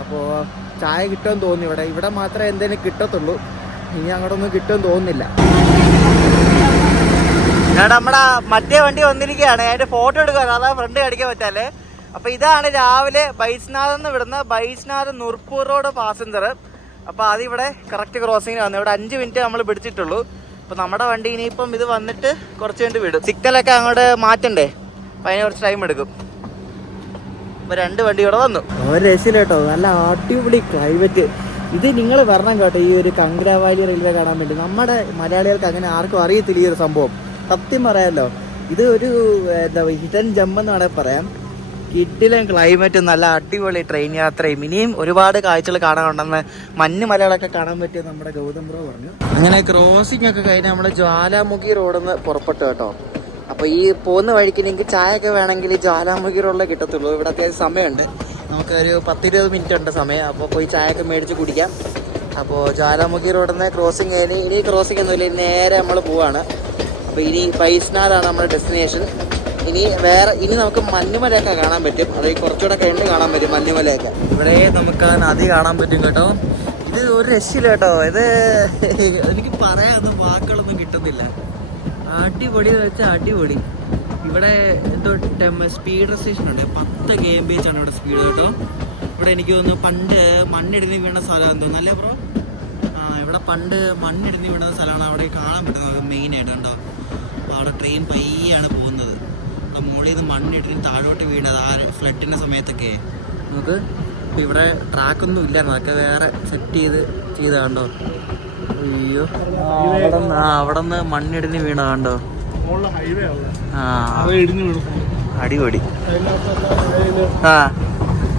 അപ്പോൾ ചായ കിട്ടുമെന്ന് തോന്നി. ഇവിടെ മാത്രമേ എന്തെങ്കിലും കിട്ടത്തുള്ളൂ. ഇനി അങ്ങോട്ടൊന്നും കിട്ടുമെന്ന് തോന്നുന്നില്ല. ഞാൻ നമ്മുടെ മറ്റേ വണ്ടി വന്നിരിക്കുകയാണ്. അതിൻ്റെ ഫോട്ടോ എടുക്കാൻ അതാ ഫ്രണ്ട് അടിക്കാൻ പറ്റാല്ലേ. അപ്പോൾ ഇതാണ് രാവിലെ ബൈജ്നാഥിൽ നിന്ന് വിടുന്ന ബൈജ്നാഥ് നൂർപൂർ റോഡ് പാസഞ്ചർ. അപ്പോൾ അതിവിടെ കറക്റ്റ് ക്രോസിങ്ങിന് വന്നു. ഇവിടെ 5 മിനിറ്റ് നമ്മൾ പിടിച്ചിട്ടുള്ളൂ. അപ്പോൾ നമ്മുടെ വണ്ടി ഇനിയിപ്പം ഇത് വന്നിട്ട് കുറച്ച് കഴിഞ്ഞിട്ട് വിടും. സിഗ്നലൊക്കെ അങ്ങോട്ട് മാറ്റണ്ടേ. അപ്പം അതിന് കുറച്ച് ടൈം എടുക്കും. ഇപ്പോൾ 2 വണ്ടി ഇവിടെ വന്നു. ഒരു രക്ഷയില്ല കേട്ടോ. നല്ല അടിപൊളി ക്ലൈമറ്റ്. ഇത് നിങ്ങൾ വരണം കേട്ടോ ഈ ഒരു കംഗ്രാവാലി റെയിൽവേ കാണാൻ വേണ്ടി. നമ്മുടെ മലയാളികൾക്ക് അങ്ങനെ ആർക്കും അറിയത്തില്ല ഈ ഒരു സംഭവം. സത്യം പറയാമല്ലോ, ഇത് ഒരു എന്താ ഹിഡൻ ജമ്പ് എന്ന് വേണമെങ്കിൽ പറയാം. കിട്ടിലും ക്ലൈമറ്റ്, നല്ല അടിപൊളി ട്രെയിൻ യാത്രയും ഇനിയും ഒരുപാട് കാഴ്ചകൾ കാണാനുണ്ടെന്ന് മഞ്ഞ് മലകളൊക്കെ കാണാൻ പറ്റിയ നമ്മുടെ ഗൗതം ബ്രോ പറഞ്ഞു. അങ്ങനെ ക്രോസിംഗ് ഒക്കെ കഴിഞ്ഞ് നമ്മൾ ജ്വാലാമുഖി റോഡിൽ നിന്ന് പുറപ്പെട്ടു കേട്ടോ. അപ്പോൾ ഈ പോകുന്ന വഴിക്ക് നിങ്ങൾക്ക് ചായ ഒക്കെ വേണമെങ്കിൽ ജ്വാലാമുഖി റോഡിലേ കിട്ടത്തുള്ളൂ. ഇവിടെ അത്യാവശ്യം സമയമുണ്ട്. നമുക്കൊരു 10-20 മിനിറ്റ് ഉണ്ട് സമയം. അപ്പോൾ പോയി ചായ ഒക്കെ മേടിച്ച് കുടിക്കാം. അപ്പോൾ ജ്വാലാമുഖി റോഡിൽ നിന്ന് ക്രോസിംഗ് കഴിഞ്ഞ് ഇനി ക്രോസിംഗ് ഒന്നുമില്ല. നേരെ നമ്മൾ പോവാണ്. അപ്പോൾ ഇനി ബൈജ്നാഥാണ് നമ്മുടെ ഡെസ്റ്റിനേഷൻ. ഇനി നമുക്ക് മഞ്ഞുമലയൊക്കെ കാണാൻ പറ്റും. അത് കുറച്ചുകൂടെ കഴിഞ്ഞ് കാണാൻ പറ്റും മഞ്ഞുമലയൊക്കെ. ഇവിടെ നമുക്ക് നദി കാണാൻ പറ്റും കേട്ടോ. ഇത് ഒരു രക്ഷയില്ല കേട്ടോ. ഇത് എനിക്ക് പറയാനൊന്നും വാക്കുകളൊന്നും കിട്ടുന്നില്ല. അടിപൊളി എന്ന് വെച്ചാൽ അടിപൊളി. ഇവിടെ എന്തോ സ്പീഡ് റെസ്ട്രിക്ഷൻ ഉണ്ട്. 10 kmph ആണ് ഇവിടെ സ്പീഡ് കേട്ടോ. ഇവിടെ എനിക്ക് തോന്നുന്നു പണ്ട് മണ്ണിടിഞ്ഞ് വീണ സ്ഥലം എന്തോ നല്ല ബ്രോ. ഇവിടെ പണ്ട് മണ്ണിടിഞ്ഞ് വീണ സ്ഥലമാണ് അവിടെ കാണാൻ പറ്റുന്നത് മെയിനായിട്ട് കണ്ടോ. അപ്പോൾ അവിടെ ട്രെയിൻ പയ്യാണ് പോകുന്നത്. മുകളിൽ നിന്ന് മണ്ണിടിഞ്ഞ് താഴോട്ട് വീണത് ആ ഫ്ലഡിൻ്റെ സമയത്തൊക്കെ നമുക്ക്. ഇപ്പോൾ ഇവിടെ ട്രാക്കൊന്നും ഇല്ലായിരുന്നു. അതൊക്കെ വേറെ സെറ്റ് ചെയ്ത കണ്ടോ. അയ്യോ, അവിടെ നിന്ന് മണ്ണിടിഞ്ഞ് വീണ കണ്ടോ. അടിപൊളി.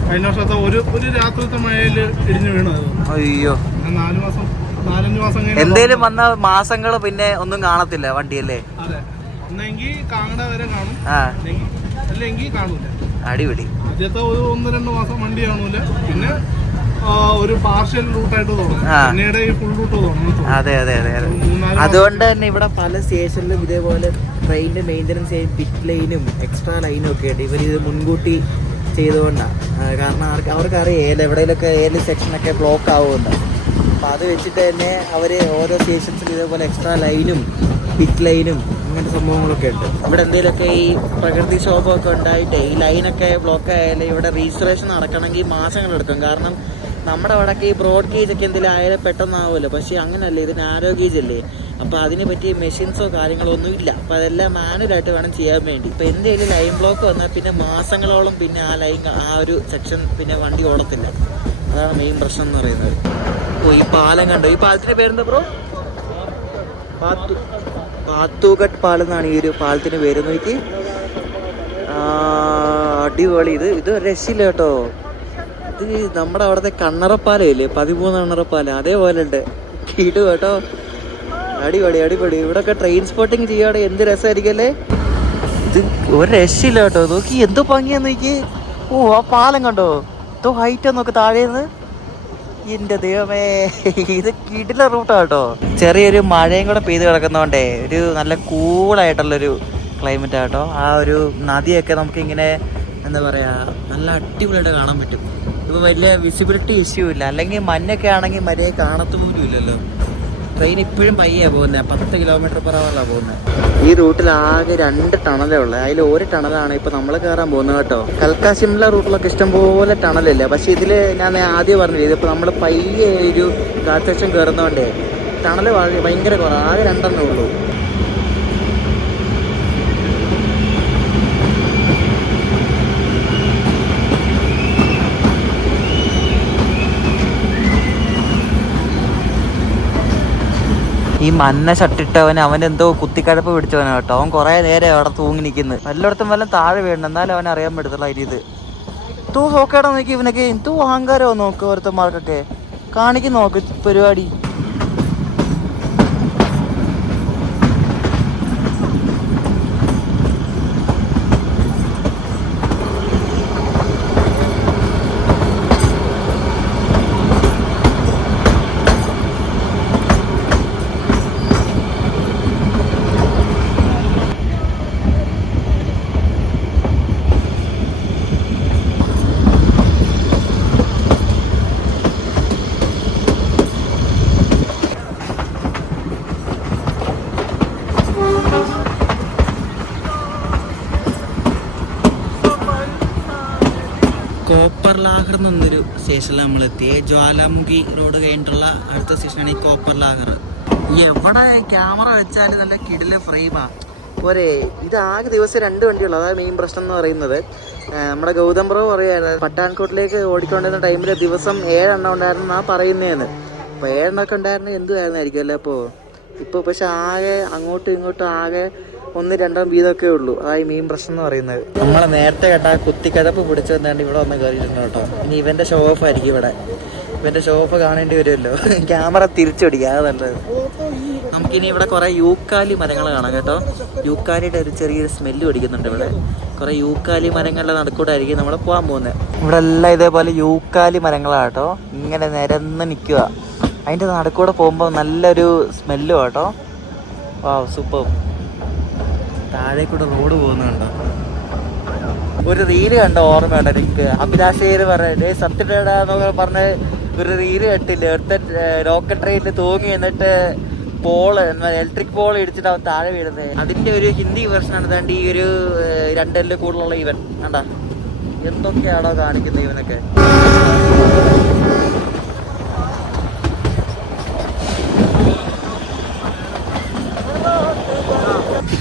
കഴിഞ്ഞ വർഷത്തെ ഒരു രാത്രിത്തെ മഴയിൽ ഇടിഞ്ഞു വീണത്. അയ്യോ, 4-5 മാസം എന്തേലും വന്ന മാസങ്ങള് പിന്നെ ഒന്നും കാണത്തില്ല വണ്ടിയല്ലേ. അതെ, ഒന്നെങ്കിൽ കാങ്ങട വരെ കാണും, അല്ലെങ്കിൽ കാണൂല. അടിപൊളി. ആദ്യത്തെ 1-2 മാസം വണ്ടി കാണൂല. പിന്നെ ഒരു പാർഷ്യൽ റൂട്ടായിട്ട് തുടങ്ങും. പിന്നീട് ഈ ഫുൾ റൂട്ട് തുടങ്ങും. അതെ. അതുകൊണ്ട് തന്നെ ഇവിടെ പല സ്റ്റേഷനിലും ഇതേപോലെ ട്രെയിനിന്റെ മെയിൻ്റനൻസ് ചെയ്യും. പിറ്റ് ലൈനും എക്സ്ട്രാ ലൈനും ഒക്കെ ആയിട്ട് ഇവരിത് മുൻകൂട്ടി ചെയ്തുകൊണ്ടാണ്. കാരണം അവർക്കറിയാം എവിടെയെങ്കിലൊക്കെ ഏത് സെക്ഷനൊക്കെ ബ്ലോക്ക് ആവുമെന്ന്. അപ്പം അത് വെച്ചിട്ട് തന്നെ അവർ ഓരോ സ്റ്റേഷൻസിലും ഇതേപോലെ എക്സ്ട്രാ ലൈനും പിറ്റ് ലൈനും അങ്ങനത്തെ സംഭവങ്ങളൊക്കെ ഉണ്ട്. ഇവിടെ എന്തെങ്കിലുമൊക്കെ ഈ പ്രകൃതിക്ഷോഭമൊക്കെ ഉണ്ടായിട്ട് ഈ ലൈനൊക്കെ ബ്ലോക്ക് ആയാലും ഇവിടെ രജിസ്ട്രേഷൻ നടക്കണമെങ്കിൽ മാസങ്ങളെടുക്കും. കാരണം നമ്മുടെ അവിടെയൊക്കെ ഈ ബ്രോഡ് ഗേജ് ഒക്കെ എന്തെങ്കിലും ആയാലും പെട്ടെന്നാവുമല്ലോ. പക്ഷേ അങ്ങനെയല്ലേ, ഇത് നാരോ ഗേജ് അല്ലേ. അപ്പോൾ അതിന് പറ്റിയ മെഷീൻസോ കാര്യങ്ങളോ ഒന്നും ഇല്ല. അപ്പോൾ അതെല്ലാം മാനുവലായിട്ട് വേണം ചെയ്യാൻ വേണ്ടി. ഇപ്പോൾ എന്തെങ്കിലും ലൈൻ ബ്ലോക്ക് വന്നാൽ പിന്നെ മാസങ്ങളോളം പിന്നെ ആ ഒരു സെക്ഷൻ പിന്നെ വണ്ടി ഓടത്തില്ല. അതാണ് മെയിൻ പ്രശ്നം എന്ന് പറയുന്നത്. ഓ, ഈ പാലം കണ്ടോ. ഈ പാലത്തിന്റെ പേരെന്താ ബ്രോ? പാത്തൂഘട്ട് പാലം എന്നാണ് ഈ ഒരു പാലത്തിന് പേര്. നോക്കി, അടിപൊളി. ഇത് രക്ഷയില്ല കേട്ടോ. ഇത് നമ്മുടെ അവിടുത്തെ കണ്ണറപ്പാലം ഇല്ലേ, 13 കണ്ണറപ്പാലം, അതേപോലെ ഉണ്ട്. കീട് കേട്ടോ. അടിപൊളി. ഇവിടെയൊക്കെ ട്രെയിൻ സ്പോട്ടിങ് ചെയ്യാതെ എന്ത് രസമായിരിക്കല്ലേ. ഇത് ഒരു രക്ഷയില്ല കേട്ടോ. നോക്കി എന്ത് ഭംഗിയാന്ന് നോക്കി. ഓ, ആ പാലം കണ്ടോ. എന്തോ ഹൈറ്റാ നോക്ക് താഴേന്ന്. എന്റെ ദൈവമേ, ഇത് കിടില റൂട്ടാ കേട്ടോ. ചെറിയൊരു മഴയും കൂടെ പെയ്ത് കിടക്കുന്നോണ്ടേ ഒരു നല്ല കൂളായിട്ടുള്ളൊരു ക്ലൈമറ്റ് ആട്ടോ. ആ ഒരു നദിയൊക്കെ നമുക്കിങ്ങനെ എന്താ പറയാ നല്ല അടിപൊളിയായിട്ട് കാണാൻ പറ്റും. ഇപ്പൊ വലിയ വിസിബിലിറ്റി ഇഷ്യൂ ഇല്ല. അല്ലെങ്കിൽ മഞ്ഞൊക്കെ ആണെങ്കിൽ മര്യാദ കാണത്തു പോലും ഇല്ലല്ലോ. ട്രെയിൻ ഇപ്പോഴും പയ്യാ പോകുന്നത്, 10 km/h പോകുന്നത്. ഈ റൂട്ടിൽ ആകെ 2 ടണലേ ഉള്ളത്. അതിൽ ഒരു ടണലാണ് ഇപ്പൊ നമ്മൾ കയറാൻ പോകുന്നത് കേട്ടോ. കൽക്ക ഷിംല റൂട്ടിലൊക്കെ ഇഷ്ടംപോലെ ടണലില്ല. പക്ഷെ ഇതില് ഞാൻ ആദ്യം പറഞ്ഞില്ല, ഇതിപ്പോ നമ്മൾ പയ്യെ ഒരു ഗാഡ് സെക്ഷൻ കയറുന്നോണ്ടേ ടണല് ഭയങ്കര കുറവ്, ആകെ 2 ഉള്ളൂ. ഈ മഞ്ഞ ഷട്ടിട്ടവൻ അവനെന്തോ കുത്തിക്കഴപ്പ് പിടിച്ചവനാ കേട്ടോ. അവൻ കുറെ നേരം അവിടെ തൂങ്ങി നിൽക്കുന്നു. എല്ലായിടത്തും വല്ലതും താഴെ വീഴണം, എന്നാലും അവൻ അറിയാൻ പറ്റത്തുള്ള ഇത്. തൂ നോക്കേടാ നോക്കി, ഇവനൊക്കെ എന്തോ അഹങ്കാരമോ നോക്ക്. ഓരോരുത്തന്മാർക്കൊക്കെ കാണിക്കും നോക്ക് പരിപാടി. കോപ്പർലാഗർ എന്നൊരു സ്റ്റേഷനിൽ നമ്മളെത്തി. ജ്വാലാമുഖി റോഡ് കഴിഞ്ഞിട്ടുള്ള അടുത്ത സ്റ്റേഷനാണ് ഈ കോപ്പർലാഗർ. എവിടെ ക്യാമറ വെച്ചാലും നല്ല കിടില ഫ്രെയിമാ പോരെ. ഇത് ആകെ ദിവസം 2 വണ്ടിയുള്ളൂ, അതാണ് മെയിൻ പ്രശ്നം എന്ന് പറയുന്നത്. നമ്മുടെ ഗൗതം ബ്രോ പറയുന്നത് പട്ടാൻകോട്ടിലേക്ക് ഓടിക്കൊണ്ടിരുന്ന ടൈമിൽ ദിവസം 7 എണ്ണം ഉണ്ടായിരുന്നു പറയുന്നതെന്ന്. അപ്പോൾ 7 എണ്ണമൊക്കെ ഉണ്ടായിരുന്നത് എന്തുവായിരുന്നായിരിക്കും അല്ലേ. ഇപ്പോൾ പക്ഷെ ആകെ അങ്ങോട്ടും ഇങ്ങോട്ടും ആകെ 1-2 വീതമൊക്കെ ഉള്ളൂ. അതായത് മെയിൻ പ്രശ്നം എന്ന് പറയുന്നത്. നമ്മളെ നേരത്തെ കേട്ടാ കുത്തിക്കഴപ്പ് പിടിച്ചു വന്നാണ്ട് ഇവിടെ വന്ന് കയറിയിട്ടുണ്ട് കേട്ടോ. ഇനി ഇവന്റെ ഷോ ഓഫ് ആയിരിക്കും ഇവിടെ. ഇവന്റെ ഷോ ഓഫ് കാണേണ്ടി വരുമല്ലോ. ക്യാമറ തിരിച്ചോടിക്കുക, അത് നല്ലത്. നമുക്കിനി ഇവിടെ കുറെ യൂക്കാലി മരങ്ങൾ കാണാം കേട്ടോ. യൂക്കാലിയുടെ ഒരു ചെറിയൊരു സ്മെല്ല് പിടിക്കുന്നുണ്ട് ഇവിടെ. കുറെ യൂക്കാലി മരങ്ങളുടെ നടുക്കൂടെ ആയിരിക്കും നമ്മൾ പോകാൻ പോകുന്നത്. ഇവിടെ എല്ലാം ഇതേപോലെ യൂക്കാലി മരങ്ങളാണ് കേട്ടോ. ഇങ്ങനെ നിരന്ന് നിൽക്കുക. അതിൻ്റെ നടുക്കൂടെ പോകുമ്പോൾ നല്ലൊരു സ്മെല്ലും കേട്ടോ. വാവ്, സൂപ്പർ. താഴെ കൂടെ റോഡ് പോകുന്നുണ്ടോ. ഒരു റീല് കണ്ടോ, ഓർമ്മയുണ്ടോ എനിക്ക്? അഭിലാഷേര് പറഞ്ഞ സത്യടേടാന്നൊക്കെ പറഞ്ഞ് ഒരു റീല് കണ്ടില്ലേ? ഒരുത്ത റോക്കറ്റ് ട്രെയിനിൽ തൂങ്ങി എന്നിട്ട് ഇലക്ട്രിക് പോൾ ഇടിച്ചിട്ട് അവൻ താഴെ വീഴുന്നത്. അതിന്റെ ഒരു ഹിന്ദി വെർഷനാണ് ഇതാണ്ട് ഈ ഒരു 2 കൂടുതലുള്ള ഇവൻ. കണ്ടാ എന്തൊക്കെയാണോ കാണിക്കുന്നത് ഇവനൊക്കെ.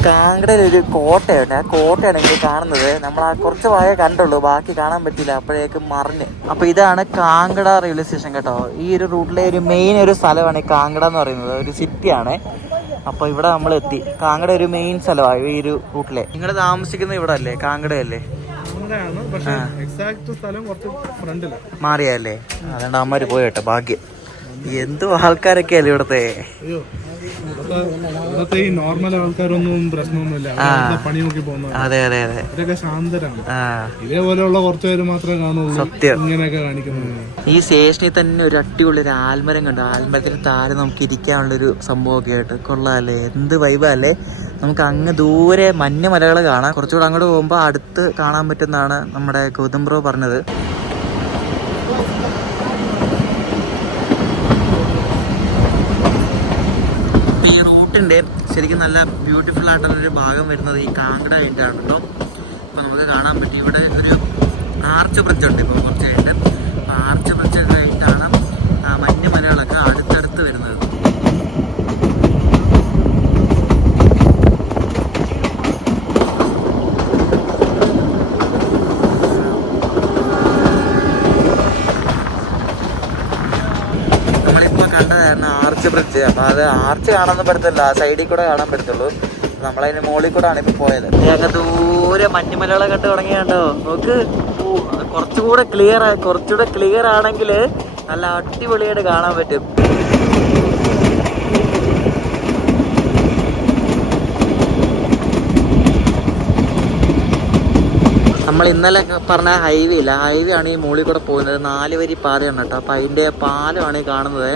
കാങ്കടയിൽ ഒരു കോട്ടയുണ്ട്. ആ കോട്ടയാണ് നിങ്ങൾ കാണുന്നത്. നമ്മൾ ആ കുറച്ച് ഭാഗമേ കണ്ടുള്ളൂ, ബാക്കി കാണാൻ പറ്റില്ല, അപ്പോഴേക്കും മറിഞ്ഞ്. അപ്പോൾ ഇതാണ് കാങ്കട റെയിൽവേ സ്റ്റേഷൻ കേട്ടോ. ഈ ഒരു റൂട്ടിലെ ഒരു മെയിൻ ഒരു സ്ഥലമാണ് ഈ കാങ്കട എന്ന് പറയുന്നത്. ഒരു സിറ്റിയാണ്. അപ്പോൾ ഇവിടെ നമ്മൾ എത്തി. കാങ്കട ഒരു മെയിൻ സ്ഥലമാണ് ഈ ഒരു റൂട്ടിലെ. നിങ്ങൾ താമസിക്കുന്നത് ഇവിടെ അല്ലേ? കാങ്കടയല്ലേ? മാറിയല്ലേ? അതുകൊണ്ട് അമ്മമാര് പോയി കേട്ടോ. ഭാഗ്യം. എന്തോ ആൾക്കാരൊക്കെ അല്ലേ ഇവിടത്തെ. ഈ നോർമൽ ആൾക്കാരൊന്നും പ്രശ്നമൊന്നുമില്ല, പണി നോക്കി പോകുന്നത്. അതെ അതെ അതെ, ഇതൊക്കെ ശാന്തരാണ്. ഇതേപോലെയുള്ള കുറച്ചു പേര് മാത്രമേ കാണുള്ളൂ സത്യം ഇങ്ങനെയൊക്കെ കാണിക്കുന്നത്. ഈ സ്റ്റേഷനിൽ തന്നെ ഒരു അടിപൊളി ഒരു ആൽമരം കണ്ടു. ആൽമരത്തിന് താഴെ നമുക്ക് ഇരിക്കാനുള്ളൊരു സംഭവമൊക്കെ ആയിട്ട് കൊള്ളാല്ലേ. എന്ത് വൈബല്ലേ. നമുക്ക് അങ്ങ് ദൂരെ മഞ്ഞ മലകൾ കാണാം. കുറച്ചുകൂടെ അങ്ങോട്ട് പോകുമ്പോൾ അടുത്ത് കാണാൻ പറ്റുന്നതാണ് നമ്മുടെ ഗൗതം ബ്രോ പറഞ്ഞത്. ശരിക്കും നല്ല ബ്യൂട്ടിഫുൾ ആയിട്ടുള്ളൊരു ഭാഗം വരുന്നത് ഈ കാങ്കട കഴിഞ്ഞിട്ടാണ് കേട്ടോ. അപ്പോൾ നമുക്ക് കാണാൻ പറ്റും ഇവിടെ ഒരു ആർച്ച് ബ്രിഡ്ജ് ഉണ്ട്. ഇപ്പോൾ കുറച്ച് കഴിഞ്ഞിട്ട് ആർച്ച് ബ്രിഡ്ജ് കഴിഞ്ഞിട്ടാണ് മഞ്ഞ മലകളൊക്കെ അടുത്തടുത്ത് വരുന്നത്. നമ്മളിപ്പോൾ കണ്ടതായിരുന്നു ആർച്ച് ബ്രിഡ്ജ്. അപ്പോൾ അത് ആർച്ച് കാണാനൊന്നും പറ്റത്തില്ല, സൈഡിൽ കൂടെ കാണാൻ പറ്റത്തുള്ളൂ. നമ്മളതിന് മുകളിൽ കൂടെ ആണ് ഇപ്പോൾ പോയത്. ഞങ്ങൾ ദൂരെ മഞ്ഞുമലകളെ കണ്ട് തുടങ്ങിയാണ്ടോ. നമുക്ക് കുറച്ചുകൂടെ ക്ലിയർ ആണെങ്കിൽ നല്ല അടിപൊളിയായിട്ട് കാണാൻ പറ്റും. നമ്മൾ നമ്മൾ ഇന്നലെ പറഞ്ഞ ഹൈവേ ഇല്ല, ഹൈവേ ആണ് ഈ മുകളിൽ കൂടെ പോകുന്നത്. 4 വരി പാതയാണ് കേട്ടോ. അപ്പോൾ അതിൻ്റെ പാലമാണ് ഈ കാണുന്നത്.